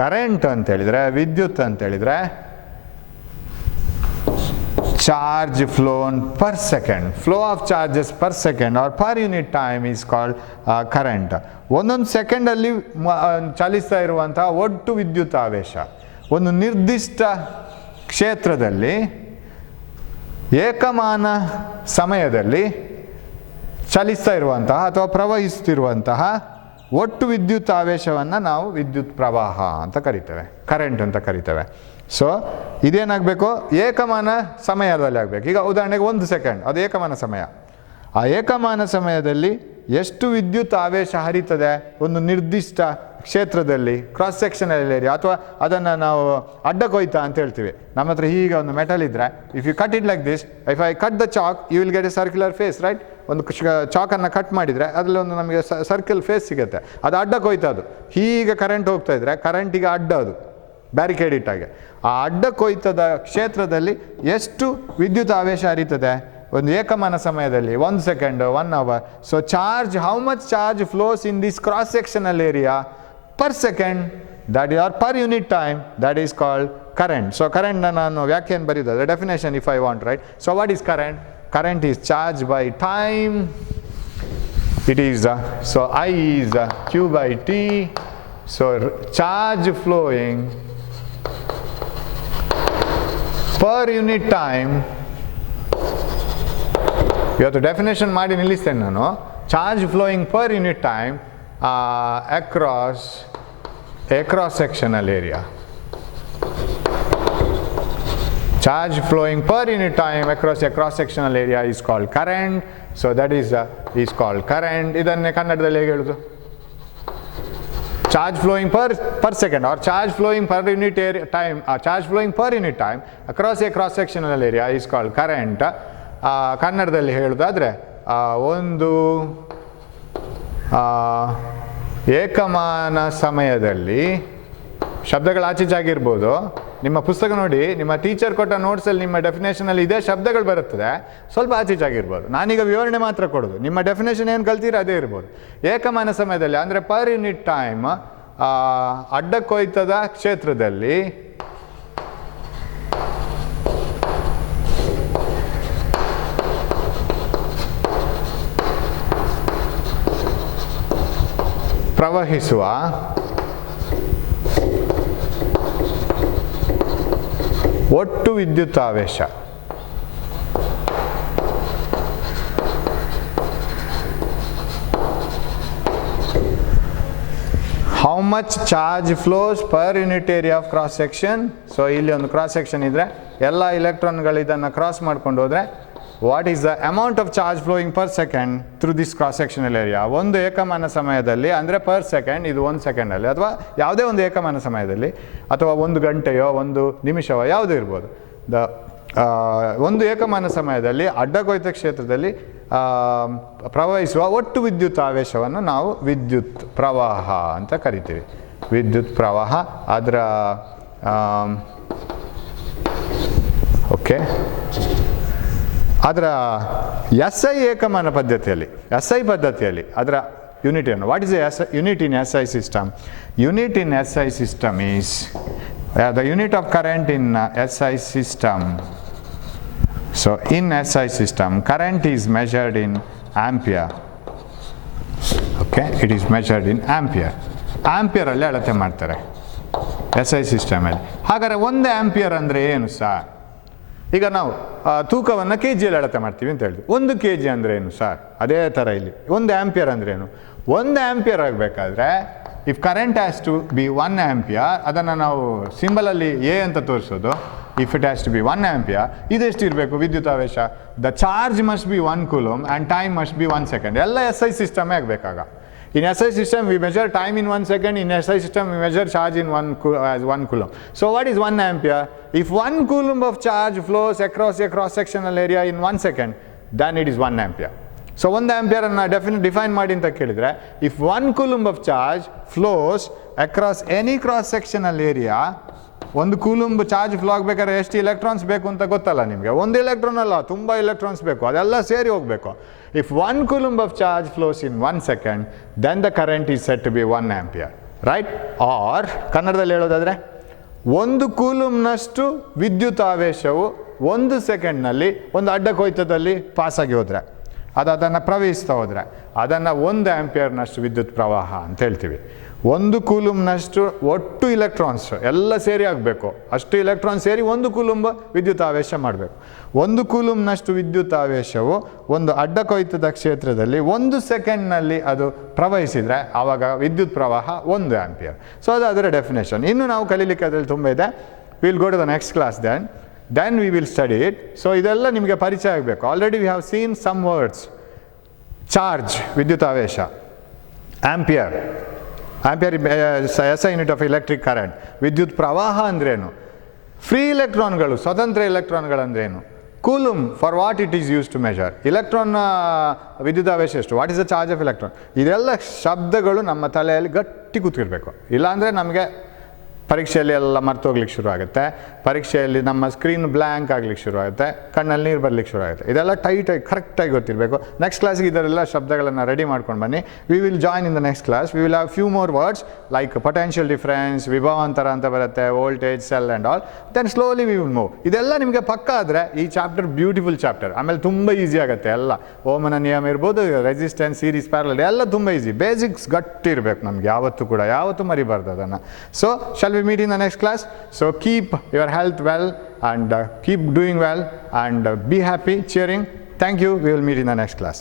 Current ಅಂತ ಹೇಳಿದರೆ, ವಿದ್ಯುತ್ ಅಂತ ಹೇಳಿದರೆ charge flown per second. Flow of charges per second or per unit time is called current. ಒಂದೊಂದು ಸೆಕೆಂಡಲ್ಲಿ ಚಲಿಸ್ತಾ ಇರುವಂತಹ ಒಟ್ಟು ವಿದ್ಯುತ್ ಆವೇಶ ಒಂದು ನಿರ್ದಿಷ್ಟ ಕ್ಷೇತ್ರದಲ್ಲಿ ಏಕಮಾನ ಸಮಯದಲ್ಲಿ ಚಲಿಸ್ತಾ ಇರುವಂತಹ ಅಥವಾ ಪ್ರವಹಿಸುತ್ತಿರುವಂತಹ ಒಟ್ಟು ವಿದ್ಯುತ್ ಆವೇಶವನ್ನು ನಾವು ವಿದ್ಯುತ್ ಪ್ರವಾಹ ಅಂತ ಕರಿತೇವೆ, ಕರೆಂಟ್ ಅಂತ ಕರಿತೇವೆ. ಸೊ ಇದೇನಾಗಬೇಕು, ಏಕಮಾನ ಸಮಯದಲ್ಲಿ ಆಗಬೇಕು. ಈಗ ಉದಾಹರಣೆಗೆ 1 ಸೆಕೆಂಡ್, ಅದು ಏಕಮಾನ ಸಮಯ. ಆ ಏಕಮಾನ ಸಮಯದಲ್ಲಿ ಎಷ್ಟು ವಿದ್ಯುತ್ ಆವೇಶ ಹರಿತದೆ ಒಂದು ನಿರ್ದಿಷ್ಟ ಕ್ಷೇತ್ರದಲ್ಲಿ, ಕ್ರಾಸ್ ಸೆಕ್ಷನಲ್ ಏರಿಯಾ, ಅಥವಾ ಅದನ್ನು ನಾವು ಅಡ್ಡ ಕೊಯ್ತ ಅಂತ ಹೇಳ್ತೀವಿ. ನಮ್ಮ ಹತ್ರ ಹೀಗೆ ಒಂದು ಮೆಟಲ್ ಇದ್ದರೆ, if you cut it like this, if I cut the chalk you will get a circular face, right? ಒಂದು ಚಾಕನ್ನು ಕಟ್ ಮಾಡಿದರೆ ಅದರಲ್ಲಿ ಒಂದು ನಮಗೆ ಸರ್ಕಲ್ ಫೇಸ್ ಸಿಗುತ್ತೆ. ಅದು ಅಡ್ಡ ಕೊಯ್ತದು. ಹೀಗೆ ಕರೆಂಟ್ ಹೋಗ್ತಾ ಇದ್ದರೆ ಕರೆಂಟಿಗೆ ಅಡ್ಡ, ಅದು ಬ್ಯಾರಿಕೇಡ್ ಇಟ್ಟಾಗೆ. ಆ ಅಡ್ಡ ಕೊಯ್ತದ ಕ್ಷೇತ್ರದಲ್ಲಿ ಎಷ್ಟು ವಿದ್ಯುತ್ ಆವೇಶ ಹರಿತದೆ ಒಂದು ಏಕಮಾನ ಸಮಯದಲ್ಲಿ, 1 second, 1 hour. So charge, how much charge flows in this cross sectional area per second, that is, or per unit time, that is called current. So current ನಾನು ವ್ಯಾಖ್ಯಾನ ಬರೀದ, the definition if I want, right? So what is current? Current is charge by time. It is so I is Q by T. So charge flowing per unit time. ಇವತ್ತು ಡೆಫಿನೇಷನ್ ಮಾಡಿ ನಿಲ್ಲಿಸ್ತೇನೆ ನಾನು. Charge flowing per unit time across a cross-sectional area. Charge flowing per unit time across a cross-sectional area is called current. So that is called current. ಇದನ್ನೇ ಕನ್ನಡದಲ್ಲಿ ಹೇಗೆ ಹೇಳುದು? Charge flowing per second or charge flowing per unit time, charge flowing per unit time across a cross-sectional area is called current. ಕನ್ನಡದಲ್ಲಿ ಹೇಳುವುದಾದರೆ ಒಂದು ಏಕಮಾನ ಸಮಯದಲ್ಲಿ, ಶಬ್ದಗಳು ಆಚೀಚಾಗಿರ್ಬೋದು, ನಿಮ್ಮ ಪುಸ್ತಕ ನೋಡಿ, ನಿಮ್ಮ ಟೀಚರ್ ಕೊಟ್ಟ ನೋಟ್ಸಲ್ಲಿ ನಿಮ್ಮ ಡೆಫಿನೇಷನಲ್ಲಿ ಇದೇ ಶಬ್ದಗಳು ಬರುತ್ತದೆ, ಸ್ವಲ್ಪ ಆಚೀಚಾಗಿರ್ಬೋದು. ನಾನೀಗ ವಿವರಣೆ ಮಾತ್ರ ಕೊಡೋದು, ನಿಮ್ಮ ಡೆಫಿನೇಷನ್ ಏನು ಕಲ್ತೀರ ಅದೇ ಇರ್ಬೋದು. ಏಕಮಾನ ಸಮಯದಲ್ಲಿ ಅಂದರೆ ಪರ್ ಯೂನಿಟ್ ಟೈಮ್ ಅಡ್ಡ ಕೊಯ್ತದ ಕ್ಷೇತ್ರದಲ್ಲಿ ಪ್ರವಹಿಸುವ ಒಟ್ಟು ವಿದ್ಯುತ್ ಆವೇಶ how much charge flows per unit area of cross section. So ಇಲ್ಲಿ ಒಂದು ಕ್ರಾಸ್ ಸೆಕ್ಷನ್ ಇದ್ದರೆ ಎಲ್ಲ ಇಲೆಕ್ಟ್ರಾನ್ಗಳು ಇದನ್ನು ಕ್ರಾಸ್ ಮಾಡ್ಕೊಂಡು ಹೋದರೆ what is the amount of charge flowing per second through this cross sectional area. ಒಂದು ಏಕಮಾನ ಸಮಯದಲ್ಲಿ ಅಂದರೆ ಪರ್ ಸೆಕೆಂಡ್, ಇದು 1 ಸೆಕೆಂಡಲ್ಲಿ ಅಥವಾ ಯಾವುದೇ ಒಂದು ಏಕಮಾನ ಸಮಯದಲ್ಲಿ, ಅಥವಾ 1 ಗಂಟೆಯೋ 1 ನಿಮಿಷವೋ ಯಾವುದೇ ಇರ್ಬೋದು, ಒಂದು ಏಕಮಾನ ಸಮಯದಲ್ಲಿ ಅಡ್ಡ ಕೊಯ್ತ ಕ್ಷೇತ್ರದಲ್ಲಿ ಪ್ರವಹಿಸುವ ಒಟ್ಟು ವಿದ್ಯುತ್ ಆವೇಶವನ್ನು ನಾವು ವಿದ್ಯುತ್ ಪ್ರವಾಹ ಅಂತ ಕರಿತೀವಿ. ವಿದ್ಯುತ್ ಪ್ರವಾಹ ಅದರ ಓಕೆ. ಅದರ SI ಏಕಮಾನ ಪದ್ಧತಿಯಲ್ಲಿ, SI ಪದ್ಧತಿಯಲ್ಲಿ ಅದರ ಯೂನಿಟಿಯನ್ನು, what is a unit in SI system? Unit in SI system is the unit of current in SI system So in SI system, current is measured in ampere. Okay, it is measured in ampere. Ampere ಅಲ್ಲಿ ಅಳತೆ ಮಾಡ್ತಾರೆ SI ಸಿಸ್ಟಮ್ ಅಲ್ಲಿ. ಹಾಗಾದರೆ 1 ಆಂಪಿಯರ್ ಅಂದರೆ ಏನು ಸರ್? ಈಗ ನಾವು ತೂಕವನ್ನು ಕೆ ಜಿಯಲ್ಲಿ ಅಳತೆ ಮಾಡ್ತೀವಿ ಅಂತ ಹೇಳಿದ್ವಿ. 1 kg ಅಂದರೆ ಏನು ಸರ್? ಅದೇ ಥರ ಇಲ್ಲಿ 1 ಆಂಪಿಯರ್ ಅಂದರೆ ಏನು? 1 ಆಂಪಿಯರ್ ಆಗಬೇಕಾದ್ರೆ if current has to be 1 ampere, ಅದನ್ನು ನಾವು ಸಿಂಬಲಲ್ಲಿ ಎ ಅಂತ ತೋರಿಸೋದು. If it has to be 1 ampere, ಇದೆಷ್ಟು ಇರಬೇಕು ವಿದ್ಯುತಾವೇಶ? The charge must be 1 coulomb and time must be 1 second. ಎಲ್ಲ SI ಸಿಸ್ಟಮೇ ಆಗಬೇಕಾಗ. In SI system we measure time in 1 second, in SI system we measure charge in 1 coulomb. So what is 1 ampere? If 1 coulomb of charge flows across a cross sectional area in 1 second, then it is 1 ampere. So 1 ampere ಅನ್ನು define ಮಾಡಿ ಅಂತ ಕೇಳಿದರೆ, if 1 coulomb of charge flows across any cross sectional area, 1 coulomb charge flow ಆಗಬೇಕಾದ್ರೆ ಎಷ್ಟು ಎಲೆಕ್ಟ್ರಾನ್ಸ್ ಬೇಕು ಅಂತ ಗೊತ್ತಲ್ಲ ನಿಮಗೆ. 1 ಎಲೆಕ್ಟ್ರಾನ್ ಅಲ್ಲ, ತುಂಬ ಎಲೆಕ್ಟ್ರಾನ್ಸ್ ಬೇಕು, ಅದೆಲ್ಲ ಸೇರಿ ಹೋಗಬೇಕು. If 1 coulomb of charge flows in 1 second, then the current is set to be 1 ampere, right? Or ಕನ್ನಡದಲ್ಲಿ ಹೇಳೋದಾದರೆ, 1 ಕೂಲಂಬ್ನಷ್ಟು ವಿದ್ಯುತಾವೇಶವು 1 ಸೆಕೆಂಡ್ನಲ್ಲಿ ಒಂದು ಅಡ್ಡ ಕೊಯ್ತದಲ್ಲಿ ಪಾಸಾಗಿ ಹೋದರೆ, ಅದನ್ನು ಪ್ರವಹಿಸ್ತಾ ಹೋದರೆ, ಅದನ್ನು 1 ಆಂಪಿಯರ್ನಷ್ಟು ವಿದ್ಯುತ್ ಪ್ರವಾಹ ಅಂತ ಹೇಳ್ತೀವಿ. 1 ಕೂಲಂಬ್ನಷ್ಟು ಒಟ್ಟು ಇಲೆಕ್ಟ್ರಾನ್ಸ್ ಎಲ್ಲ ಸೇರಿ ಆಗಬೇಕು. ಅಷ್ಟು ಎಲೆಕ್ಟ್ರಾನ್ ಸೇರಿ 1 ಕೂಲಂಬ್ ವಿದ್ಯುತಾವೇಶ ಮಾಡಬೇಕು. 1 ಕೂಲಂಬ್ನಷ್ಟು ವಿದ್ಯುತಾವೇಶವು ಒಂದು ಅಡ್ಡ ಕೊಯ್ತದ ಕ್ಷೇತ್ರದಲ್ಲಿ 1 ಸೆಕೆಂಡ್ನಲ್ಲಿ ಅದು ಪ್ರವಹಿಸಿದರೆ ಆವಾಗ ವಿದ್ಯುತ್ ಪ್ರವಾಹ 1 ಆಂಪಿಯರ್. ಸೊ ಅದು ಅದರ ಡೆಫಿನೇಷನ್. ಇನ್ನು ನಾವು ಕಲೀಲಿಕ್ಕೆ ಅದರಲ್ಲಿ ತುಂಬ ಇದೆ. Will go to the next class then we will study it. So ಇದೆಲ್ಲ ನಿಮಗೆ ಪರಿಚಯ ಆಗಬೇಕು. Already we have seen some words. Charge ವಿದ್ಯುತಾವೇಶ, ampere, ampere SI unit of electric current, ವಿದ್ಯುತ್ ಪ್ರವಾಹ ಅಂದ್ರೇನು, ಫ್ರೀ ಎಲೆಕ್ಟ್ರಾನ್ಗಳು ಸ್ವತಂತ್ರ ಎಲೆಕ್ಟ್ರಾನ್ಗಳಂದ್ರೇನು, coulomb for what it is use to measure, electron ವಿದ್ಯುತಾವೇಶ ಎಷ್ಟು, what is the charge of electron. ಇದೆಲ್ಲ ಶಬ್ದಗಳು ನಮ್ಮ ತಲೆಯಲ್ಲಿ ಗಟ್ಟಿ ಕೂತ್ಕಿರ್ಬೇಕು. ಇಲ್ಲಾಂದರೆ ನಮಗೆ ಪರೀಕ್ಷೆಯಲ್ಲಿ ಎಲ್ಲ ಮರ್ತೋಗ್ಲಿಕ್ಕೆ ಶುರು ಆಗುತ್ತೆ. ಪರೀಕ್ಷೆಯಲ್ಲಿ ನಮ್ಮ ಸ್ಕ್ರೀನ್ ಬ್ಲ್ಯಾಂಕ್ ಆಗ್ಲಿಕ್ಕೆ ಶುರು ಆಗುತ್ತೆ, ಕಣ್ಣಲ್ಲಿ ನೀರು ಬರ್ಲಿಕ್ಕೆ ಶುರು ಆಗುತ್ತೆ. ಇದೆಲ್ಲ ಟೈಟಾಗಿ ಕರೆಕ್ಟಾಗಿ ಗೊತ್ತಿರಬೇಕು. ನೆಕ್ಸ್ಟ್ ಕ್ಲಾಸ್ಗೆ ಇದರೆಲ್ಲ ಶಬ್ದಗಳನ್ನು ರೆಡಿ ಮಾಡ್ಕೊಂಡು ಬನ್ನಿ. We will join in the next class. We will have few more words like potential difference, ವಿಭವಾಂತರ ಅಂತ ಬರುತ್ತೆ, voltage, cell and all. Then slowly we will move. ಇದೆಲ್ಲ ನಿಮಗೆ ಪಕ್ಕ ಆದರೆ ಈ ಚಾಪ್ಟರ್ ಬ್ಯೂಟಿಫುಲ್ ಚಾಪ್ಟರ್. ಆಮೇಲೆ ತುಂಬ ಈಸಿ ಆಗುತ್ತೆ ಎಲ್ಲ. ಓಮನ ನಿಯಮ ಇರ್ಬೋದು, ರೆಸಿಸ್ಟೆನ್ಸ್, ಸೀರೀಸ್, ಪ್ಯಾರಲಲ್ ಎಲ್ಲ ತುಂಬ ಈಸಿ. ಬೇಸಿಕ್ಸ್ ಗಟ್ಟಿ ಇರಬೇಕು ನಮಗೆ ಯಾವತ್ತೂ ಕೂಡ, ಯಾವತ್ತೂ ಮರಿಬಾರ್ದು ಅದನ್ನು. So shall we meet in the next class? So keep your health well and keep doing well and be happy, cheering. Thank you. We will meet in the next class.